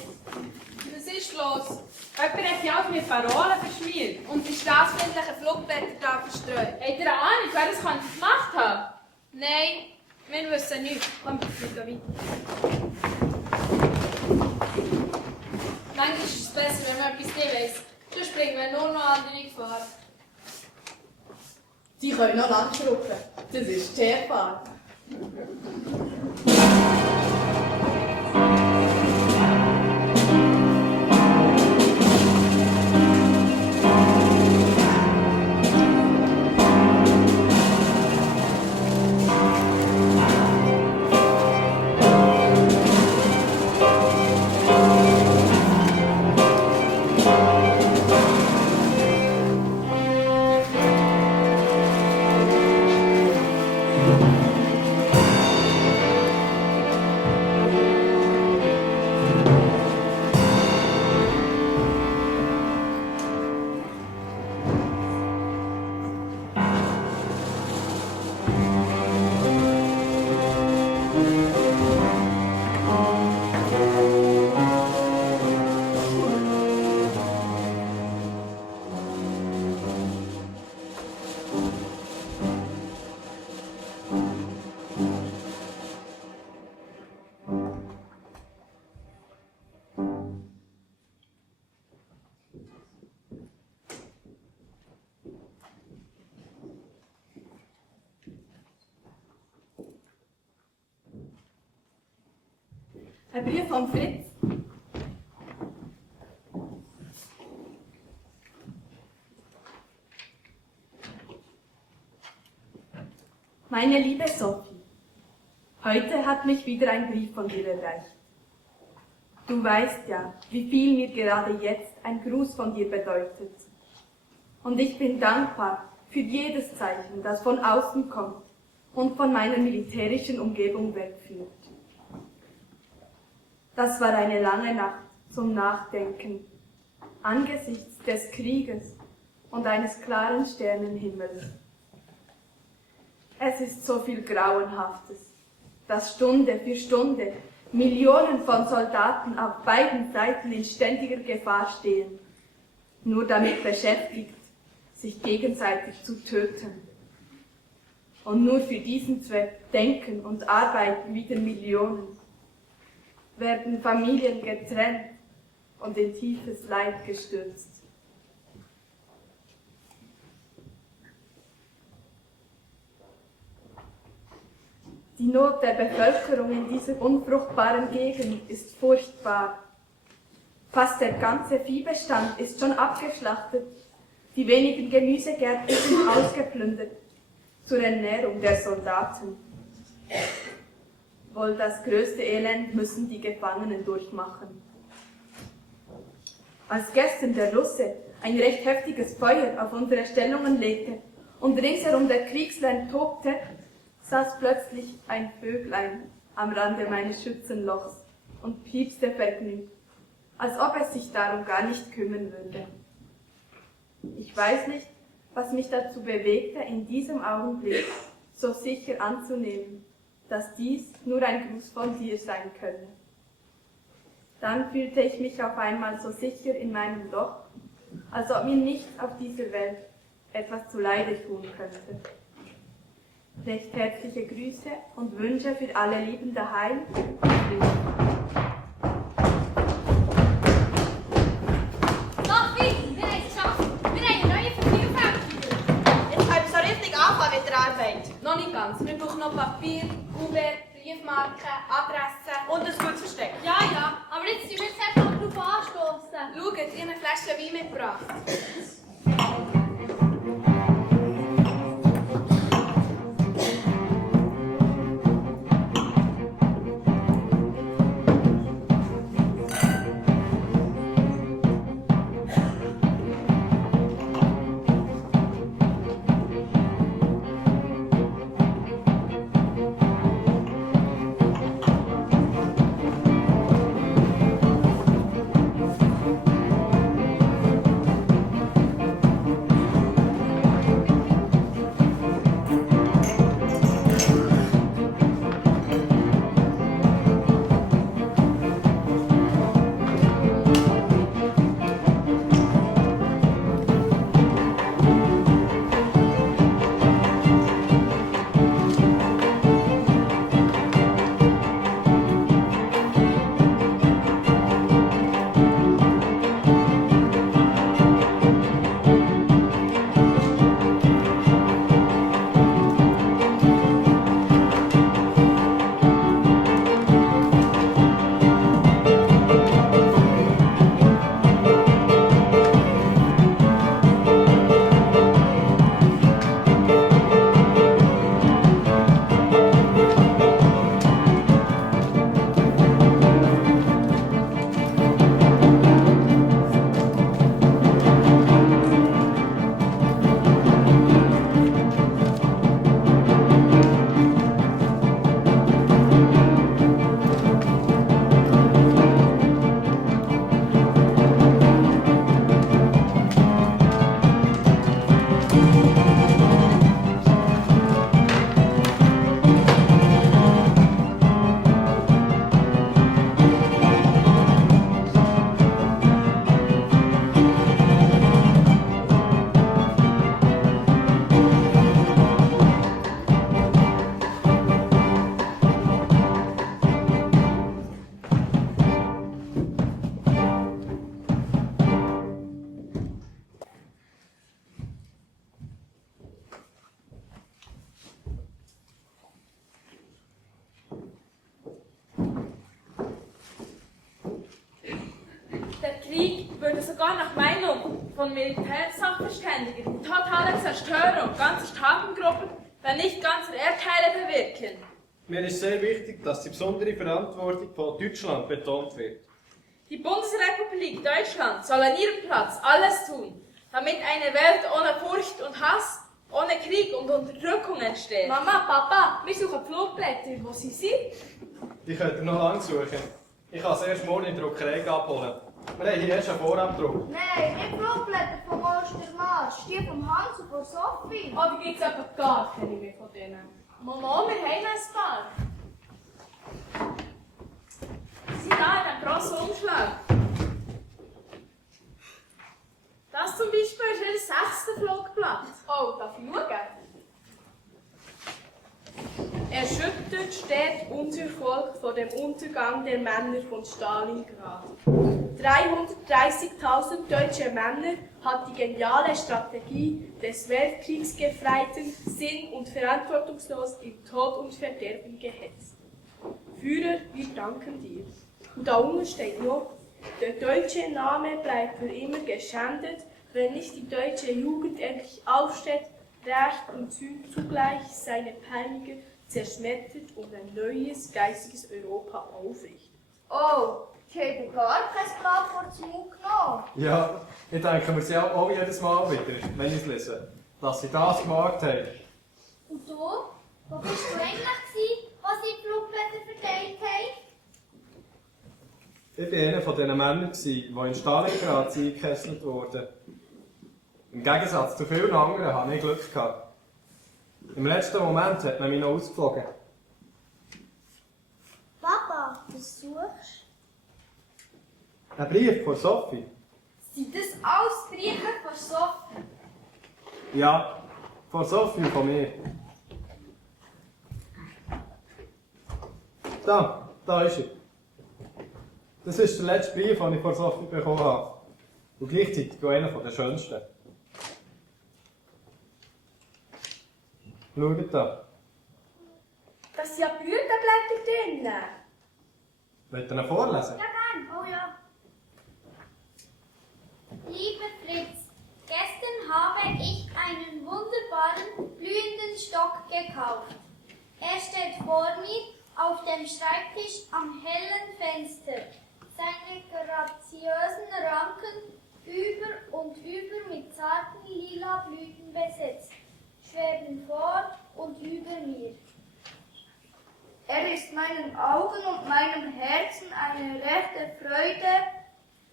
Was ist los? Jemand hat ja auch mit Parolen verschmiert und die staatsfeindlichen Flugblätter da verstreut. Habt ihr eine Ahnung, wer das könnte gemacht haben? Nein, wir wissen nichts. Komm, wir gehen weiter. Manchmal ist es besser, wenn man etwas nicht weiss. Sonst bringen wir nur noch andere Gefahr. Sie können noch lang schruppen. Das ist die Schärfahrt. Ein Brief von Fritz. Meine liebe Sophie, heute hat mich wieder ein Brief von dir erreicht. Du weißt ja, wie viel mir gerade jetzt ein Gruß von dir bedeutet. Und ich bin dankbar für jedes Zeichen, das von außen kommt und von meiner militärischen Umgebung wegführt. Das war eine lange Nacht zum Nachdenken angesichts des Krieges und eines klaren Sternenhimmels. Es ist so viel Grauenhaftes, dass Stunde für Stunde Millionen von Soldaten auf beiden Seiten in ständiger Gefahr stehen, nur damit beschäftigt, sich gegenseitig zu töten. Und nur für diesen Zweck denken und arbeiten wieder Millionen, werden Familien getrennt und in tiefes Leid gestürzt. Die Not der Bevölkerung in dieser unfruchtbaren Gegend ist furchtbar. Fast der ganze Viehbestand ist schon abgeschlachtet, die wenigen Gemüsegärten sind ausgeplündert zur Ernährung der Soldaten. Wohl das größte Elend müssen die Gefangenen durchmachen. Als gestern der Russe ein recht heftiges Feuer auf unsere Stellungen legte und ringsherum der Kriegslärm tobte, saß plötzlich ein Vöglein am Rande meines Schützenlochs und piepste vergnügt, als ob es sich darum gar nicht kümmern würde. Ich weiß nicht, was mich dazu bewegte, in diesem Augenblick so sicher anzunehmen, dass dies nur ein Gruß von dir sein könne. Dann fühlte ich mich auf einmal so sicher in meinem Loch, als ob mir nichts auf dieser Welt etwas zuleide tun könnte. Recht herzliche Grüße und Wünsche für alle Lieben daheim. Sophie, wir haben es geschafft. Wir haben eine neue Vervielfältigung. Jetzt können wir so richtig anfangen mit der Arbeit. Noch nicht ganz. Wir brauchen noch Papier, Kuvert, Briefmarken, Adressen. Und ein gutes Versteck. Ja, aber jetzt müssen wir jetzt einfach darauf anstoßen. Schaut, ich habe eine Flasche Wein mitgebracht. Krieg würde sogar nach Meinung von Militärsachverständigen die totale Zerstörung ganzer Staatengruppen, wenn nicht ganzer Erdteile bewirken. Mir ist sehr wichtig, dass die besondere Verantwortung von Deutschland betont wird. Die Bundesrepublik Deutschland soll an ihrem Platz alles tun, damit eine Welt ohne Furcht und Hass, ohne Krieg und Unterdrückung entsteht. Mama, Papa, wir suchen die Flugblätter. Wo sind sie? Die könnt ihr noch lange suchen. Ich kann es erst morgen in der Druckerei abholen. Wir haben hier erst einen Vorabdruck. Nein, nicht Flugblätter vom Ostermarsch, die vom Hans und von Sophie. Oder gibt es etwa gar keine mehr von denen? Mama, wir haben ein paar. Sie sind da in einem grossen Umschlag. Das zum Beispiel ist ihr 6. Flugblatt. Oh, darf ich schauen? Erschüttert steht unser Volk vor dem Untergang der Männer von Stalingrad. 330.000 deutsche Männer hat die geniale Strategie des Weltkriegsgefreiten sinn- und verantwortungslos in Tod und Verderben gehetzt. Führer, wir danken dir. Und da unten steht noch, der deutsche Name bleibt für immer geschändet, wenn nicht die deutsche Jugend endlich aufsteht, Recht und Süd zugleich seine Peiniger zerschmettert und ein neues geistiges Europa aufrichtet. Oh, die haben gar kein Blatt vor den Mund genommen. Ja, ich denke mir sie auch jedes Mal wieder, wenn ich es lese, dass sie das gemacht haben. Und du? Wo bist du eigentlich gewesen, als sie die Flugblätter verteilt haben? Ich war einer von diesen Männern, die in Stalingrad eingekesselt wurden. Im Gegensatz zu vielen anderen hatte ich Glück gehabt. Im letzten Moment hat man mich noch ausgeflogen. Papa, was suchst Ein Brief von Sophie. Sind das alles Briefe von Sophie? Ja, von Sophie und von mir. Da ist er. Das ist der letzte Brief, den ich von Sophie bekommen habe. Und gleichzeitig auch einer der schönsten. Schaut da. Das sind ja Blütenblätter drin. Wollt ihr ihn vorlesen? Ja, gern. Oh ja. Lieber Fritz, gestern habe ich einen wunderbaren, blühenden Stock gekauft. Er steht vor mir auf dem Schreibtisch am hellen Fenster. Seine graziösen Ranken über und über mit zarten lila Blüten besetzt, schweben vor und über mir. Er ist meinen Augen und meinem Herzen eine rechte Freude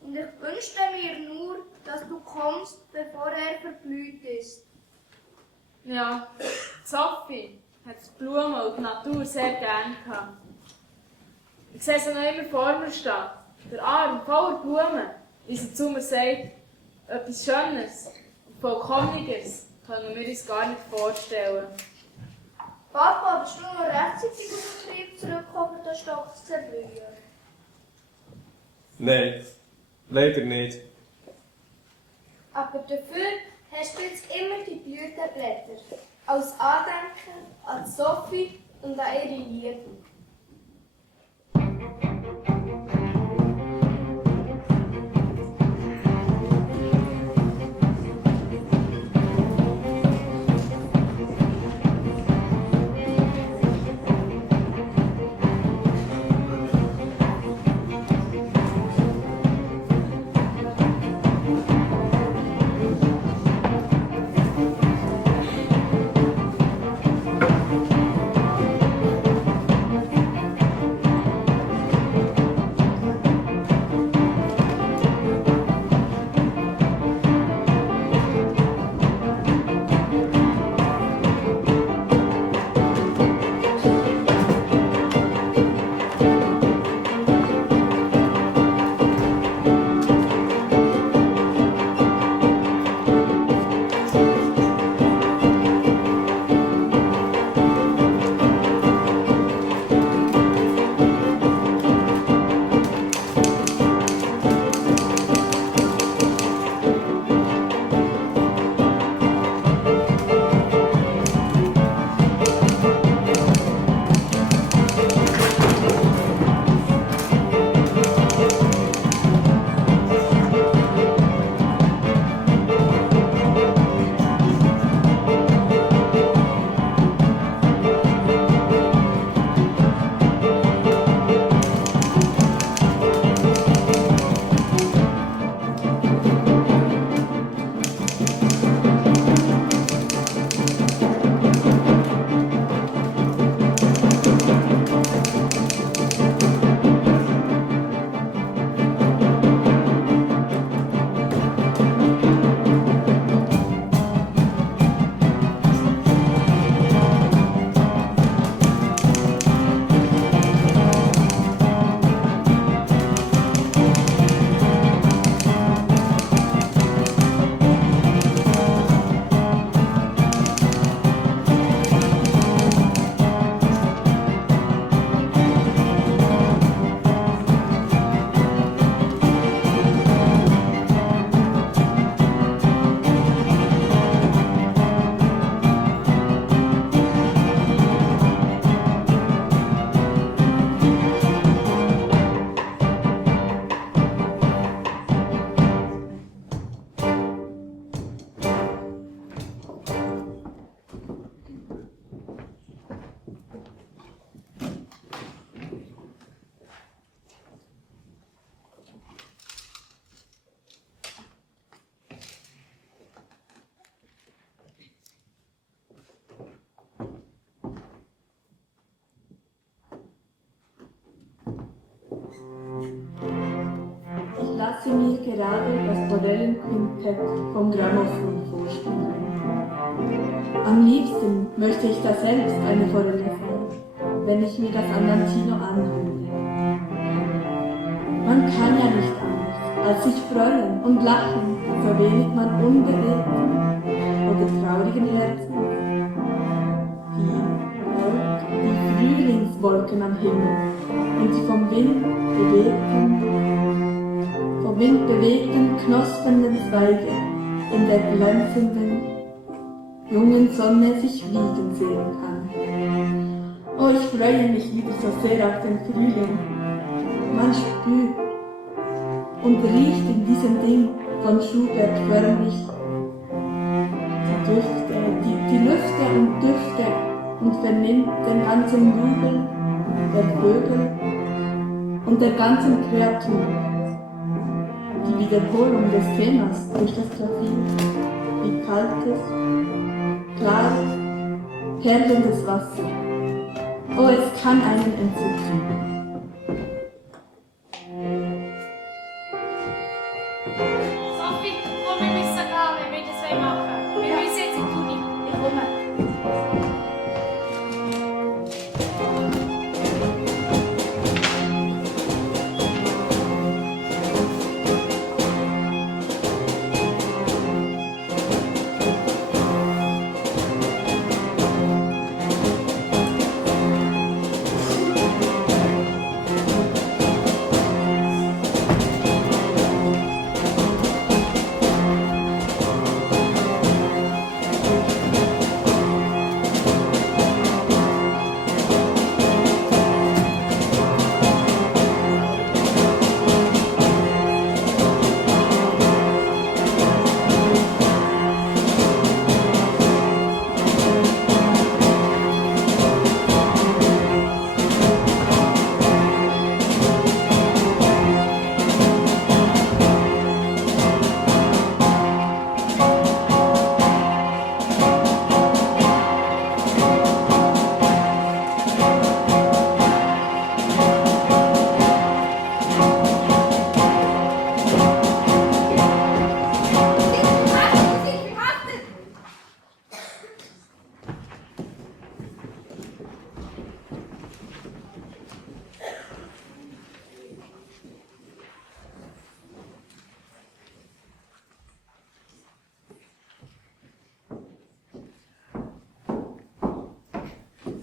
und ich wünschte mir nur, dass du kommst, bevor er verblüht ist. Ja, Sophie hat die Blumen und die Natur sehr gern gehabt. Ich sehe sie noch immer vor mir stehen. Der Arm voller Blumen, wie sie zu mir sagt, etwas Schönes und Vollkommniges können wir uns gar nicht vorstellen. Papa, bist du noch rechtzeitig auf den Betrieb zurückgekommen, den Stock zu zerblühen? Nein, leider nicht. Aber dafür hast du jetzt immer die Blütenblätter. Als Andenken an Sophie und an ihre Liebe. sie mir gerade das Forellenquintett vom Grammophon vorspielen. Am liebsten möchte ich da selbst eine Forelle sein, wenn ich mir das Andantino anhöre. Man kann ja nicht anders, als sich freuen und lachen, so wenig man unbewegten oder traurigen Herzens. Die Frühlingswolken am Himmel und die vom Wind bewegten, knospenden Zweige in der glänzenden, jungen Sonne sich wiegen sehen kann. Oh, ich freue mich wieder so sehr auf den Frühling. Man spürt und riecht in diesem Ding von Schubert förmlich die Düfte, die Lüfte und Düfte und vernimmt den ganzen Jubel der Vögel und der ganzen Kreatur. Die Wiederholung des Themas durch das Klavier, wie kaltes, klares, perlendes Wasser. Oh, es kann einen entzücken. Sophie, komm, wir müssen gehen, wenn wir das machen wollen. Wir müssen jetzt in die Uni. Ich komme.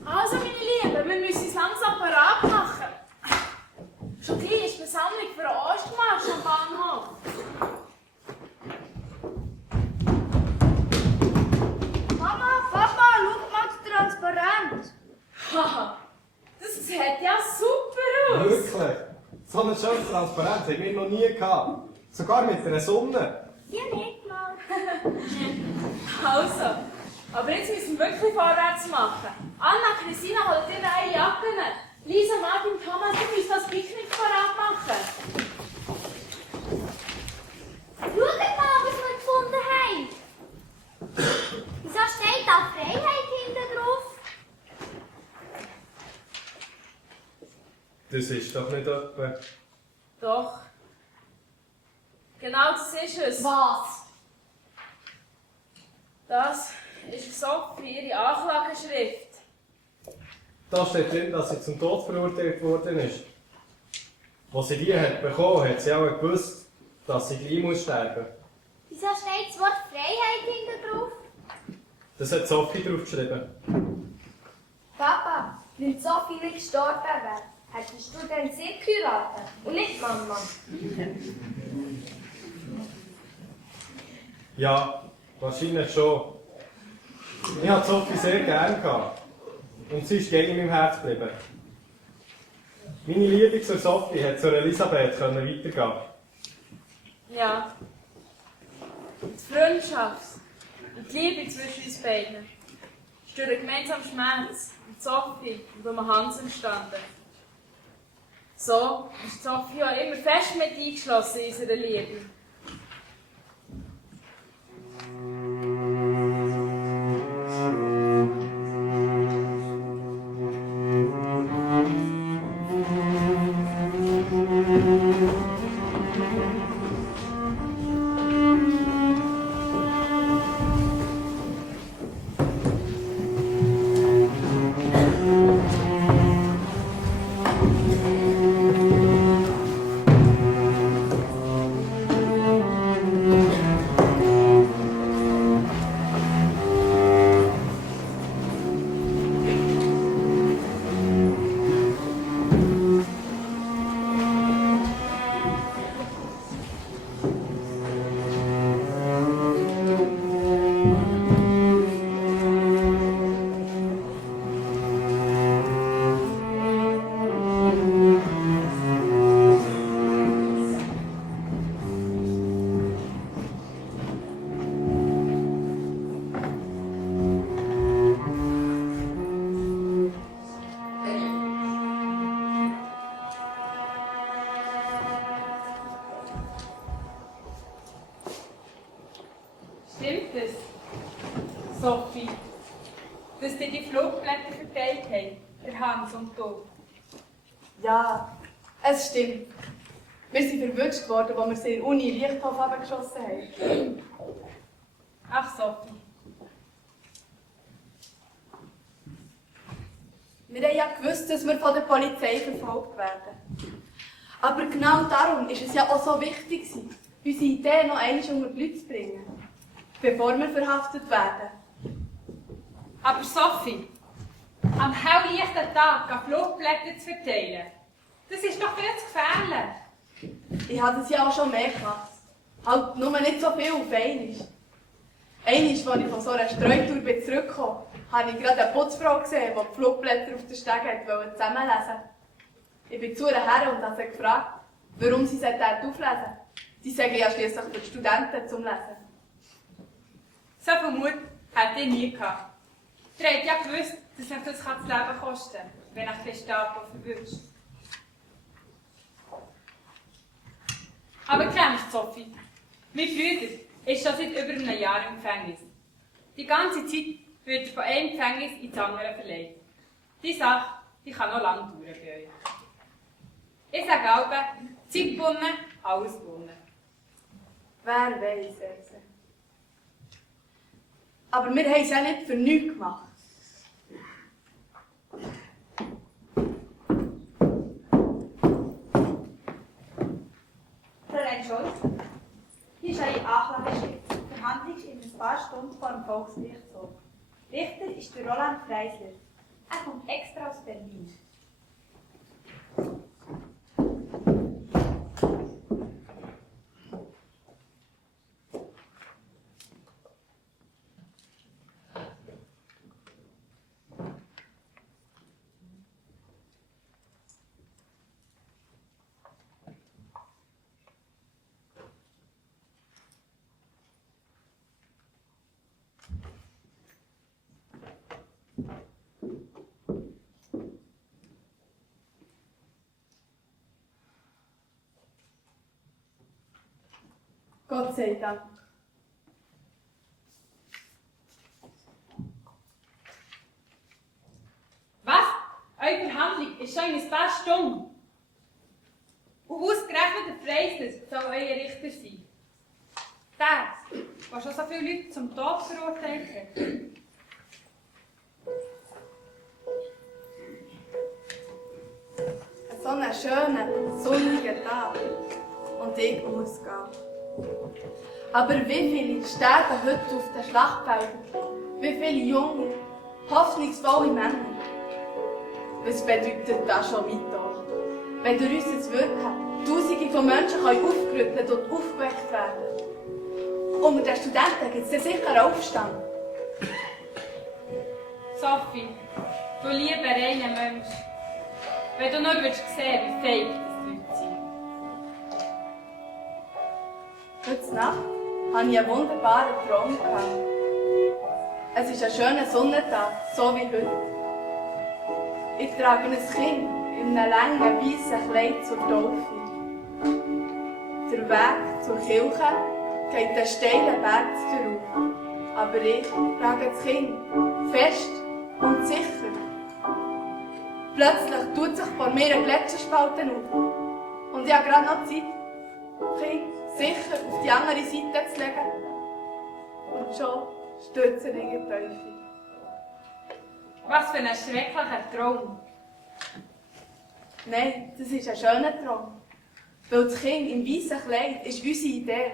Also, meine Lieben, wir müssen uns langsam parat machen. Schon gleich ist die Versammlung für den Ostmarsch am Bahnhof. Mama, Papa, schau mal das Transparent. Haha, das sieht ja super aus. Wirklich? So ein schönes Transparent haben wir noch nie gehabt. Sogar mit einer Sonne. Ja, nicht mal. Also, aber jetzt müssen wir wirklich vorwärts machen. Anna, Christina, holt dir neue Jacken. Lisa, Martin, Thomas, ihr müsst das Picknick parat machen. Schaut mal, was wir gefunden haben. Wieso steht da Freiheit hinten drauf? Das ist doch nicht etwa... Doch. Genau das ist es. Was? Das ist Sophie, ihre Anklageschrift. Da steht drin, dass sie zum Tod verurteilt worden ist. Als sie die hat bekommen, hat sie auch gewusst, dass sie gleich muss sterben. Wieso steht das Wort Freiheit hinten drauf? Das hat Sophie draufgeschrieben. Papa, wenn Sophie nicht gestorben wäre, hättest du dann sie geheiratet und nicht Mama. Ja, wahrscheinlich schon. Ich habe Sophie sehr gern gehabt. Und sie ist gegen mein Herz geblieben. Meine Liebe zur Sophie hat zur Elisabeth weitergehen. Ja. Die Freundschaft und die Liebe zwischen uns beiden ist durch einen gemeinsamen Schmerz mit Sophie und um Hans entstanden. So ist Sophie auch immer fest mit eingeschlossen in unserer Liebe. das, Sophie, dass dir die Flugblätter verteilt haben, der Hans und du? Ja, es stimmt. Wir sind verwünscht worden, als wir sie in der Uni in Lichthof abgeschossen haben. Ach, Sophie. Wir haben ja gewusst, dass wir von der Polizei verfolgt werden. Aber genau darum war es ja auch so wichtig, unsere Idee noch einmal unter die Leute zu bringen, bevor wir verhaftet werden. Aber Sophie, am helllichten Tag Flugblätter zu verteilen, das ist doch viel zu gefährlich. Ich habe das ja auch schon mehr gemacht. Halt nur nicht so viel auf einmal. Einmal, als ich von so einer Streutour zurückkam, habe ich gerade eine Putzfrau gesehen, die die Flugblätter auf der Stege zusammenlesen wollte. Ich bin zu ihr her und habe sie gefragt, warum sie dort auflesen sollte. Die sagen ja schliesslich für die Studenten zum Lesen. So viel Mut hätte ich nie gehabt. Ihr habt ja gewusst, dass euch das Leben kosten kann, wenn euch die Gestapo verwünscht. Aber kennst du, Sophie? Mein Bruder ist schon seit über einem Jahr im Gefängnis. Die ganze Zeit wird er von einem Gefängnis ins andere verlegt. Die Sache, die kann noch lange dauern bei euch. Ich sage auch, Zeit gebunden, alles gebunden. Wer weiß, Else. Aber wir haben es ja nicht für nichts gemacht. Fräulein Scholz, hier ist eine Anklageschrift. Die Verhandlung ist in ein paar Stunden vor dem Volksgerichtshof. Richter ist der Roland Freisler. Er kommt extra aus Berlin. Gott sei Dank. Was? Eure Verhandlung ist schon in ein paar Stunden. Und ausgerechnet der Freisler soll euer Richter sein. Der schon so viele Leute zum Tod verurteilt hat. So einen schönen, sonnigen Tag. Und ich muss gehen. Aber wie viele sterben heute auf den Schlachtfeldern? Wie viele junge, hoffnungsvolle Männer? Was bedeutet das schon weiter? Wenn durch unser Wirken Tausende von Menschen aufgerüttelt und aufgeweckt werden. Unter den Studenten gibt es sicher Aufstand. Sophie, du lieber reiner Mensch. Wenn du nur sehen würdest, wie feig das Leute sind. Heute Nacht hatte ich einen wunderbaren Traum. Es ist ein schöner Sonnentag, so wie heute. Ich trage ein Kind in einem langen, weißen Kleid zur Taufe. Der Weg zur Kirche geht den steilen Berg herauf. Aber ich trage das Kind fest und sicher. Plötzlich tut sich vor mir ein Gletscherspalt auf. Und ich habe gerade noch Zeit, das Kind sicher auf die andere Seite zu legen. Und schon stürzen ich in die Teufel. Was für ein schrecklicher Traum. Nein, das ist ein schöner Traum. Weil das Kind im weißen Kleid ist unsere Idee.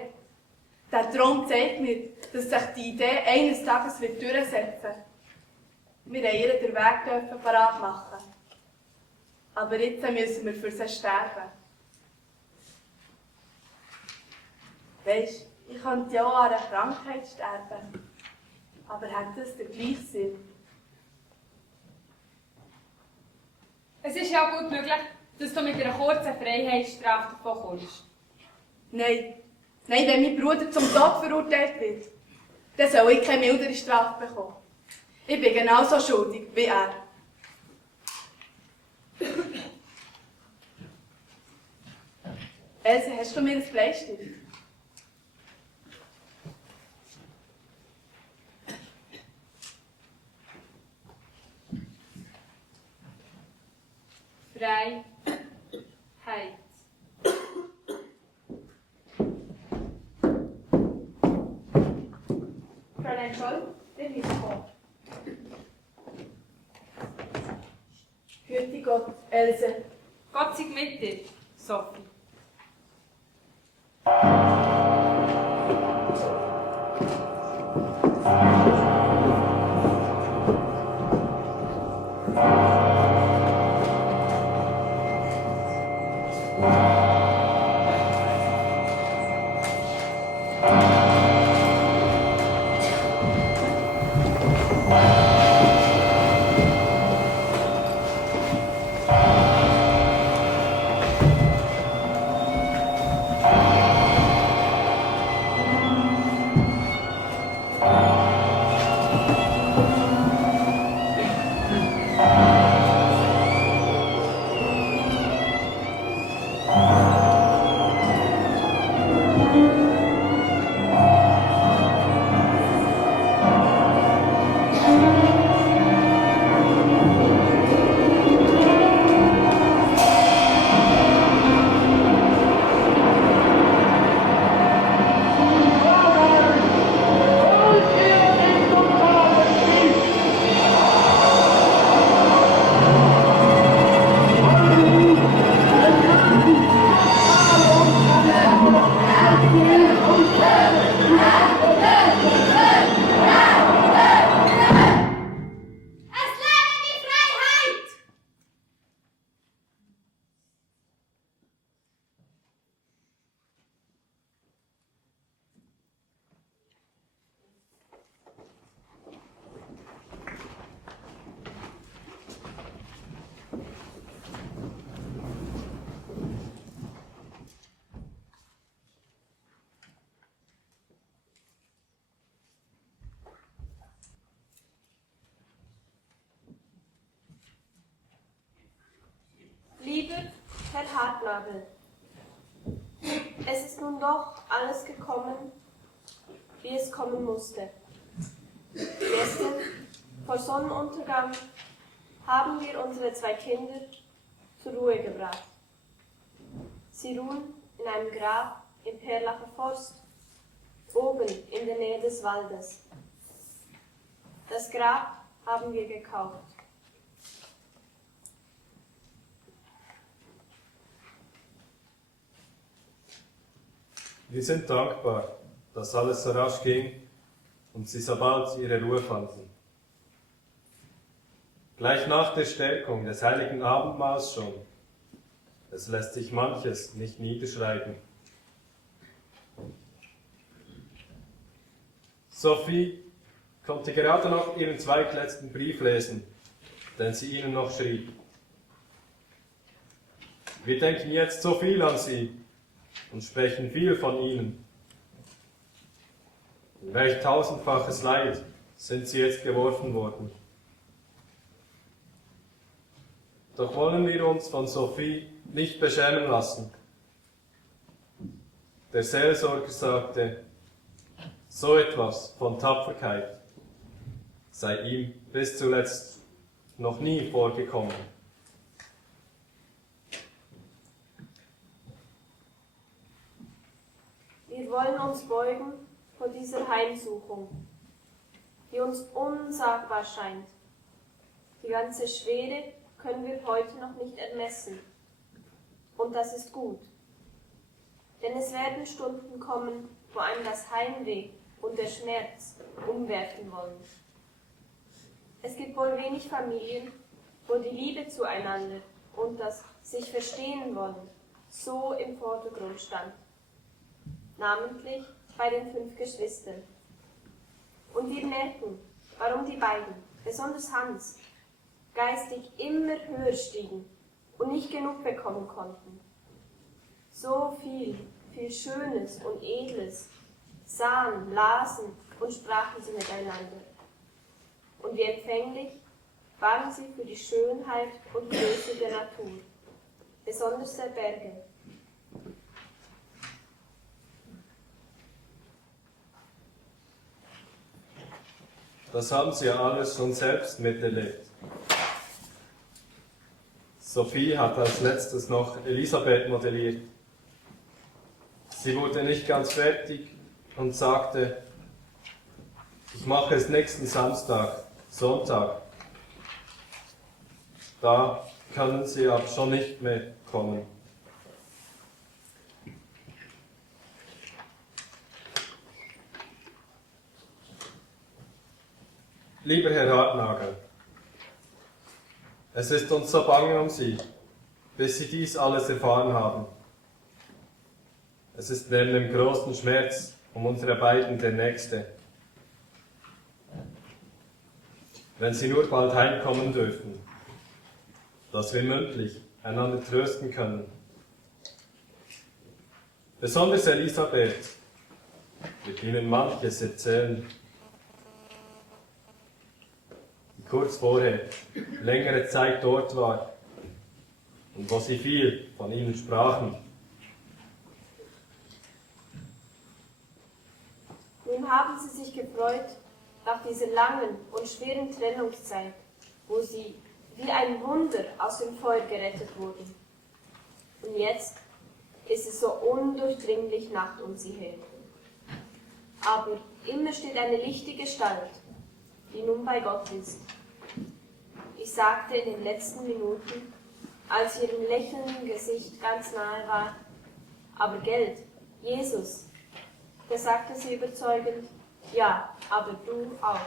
Der Traum zeigt mir, dass sich die Idee eines Tages durchsetzen wird. Wir haben ihr den Weg parat machen. Aber jetzt müssen wir für sie sterben. Weisst, ich könnte ja auch an einer Krankheit sterben. Aber hat das den gleichen Sinn? Es ist ja auch gut möglich, dass du mit einer kurzen Freiheitsstrafe davon kommst. Nein. Nein, wenn mein Bruder zum Tod verurteilt wird, dann soll ich keine mildere Strafe bekommen. Ich bin genauso schuldig wie er. Else, hast du mir einen Bleistift? meine schon, der Liebhaber. Hüte Gott, Else. Gott sei mit dir, Sophie. Lieber Herr Hartnagel, es ist nun doch alles gekommen, wie es kommen musste. Gestern, vor Sonnenuntergang, haben wir unsere 2 Kinder zur Ruhe gebracht. Sie ruhen in einem Grab im Perlacher Forst, oben in der Nähe des Waldes. Das Grab haben wir gekauft. Wir sind dankbar, dass alles so rasch ging und sie so bald ihre Ruhe fanden. Gleich nach der Stärkung des heiligen Abendmahls schon. Es lässt sich manches nicht niederschreiben. Sophie konnte gerade noch ihren zweitletzten Brief lesen, den sie ihnen noch schrieb. Wir denken jetzt so viel an sie und sprechen viel von ihnen. In welch tausendfaches Leid sind sie jetzt geworfen worden. Doch wollen wir uns von Sophie nicht beschämen lassen. Der Seelsorger sagte, so etwas von Tapferkeit sei ihm bis zuletzt noch nie vorgekommen. Wir wollen uns beugen vor dieser Heimsuchung, die uns unsagbar scheint. Die ganze Schwere können wir heute noch nicht ermessen. Und das ist gut. Denn es werden Stunden kommen, wo einem das Heimweh und der Schmerz umwerfen wollen. Es gibt wohl wenig Familien, wo die Liebe zueinander und das sich verstehen wollen so im Vordergrund stand. Namentlich bei den 5 Geschwistern. Und wir merken, warum die beiden, besonders Hans, geistig immer höher stiegen und nicht genug bekommen konnten. So viel Schönes und Edles sahen, lasen und sprachen sie miteinander. Und wie empfänglich waren sie für die Schönheit und Größe der Natur, besonders der Berge. Das haben sie ja alles schon selbst miterlebt. Sophie hat als letztes noch Elisabeth modelliert. Sie wurde nicht ganz fertig und sagte, Ich mache es nächsten Samstag, Sonntag. Da können Sie aber schon nicht mehr kommen. Lieber Herr Hartnagel, es ist uns so bange um Sie, bis Sie dies alles erfahren haben. Es ist neben dem großen Schmerz um unsere beiden der nächste. Wenn Sie nur bald heimkommen dürfen, dass wir mündlich einander trösten können. Besonders Elisabeth wird Ihnen manches erzählen, die kurz vorher längere Zeit dort war und wo Sie viel von Ihnen sprachen. Nun haben Sie sich gefreut nach dieser langen und schweren Trennungszeit, wo Sie wie ein Wunder aus dem Feuer gerettet wurden. Und jetzt ist es so undurchdringlich Nacht um Sie her. Aber immer steht eine lichte Gestalt, die nun bei Gott ist. Ich sagte in den letzten Minuten, als ich Ihrem lächelnden Gesicht ganz nahe war, aber Geld, Jesus. Da sagte sie überzeugend, ja, aber du auch.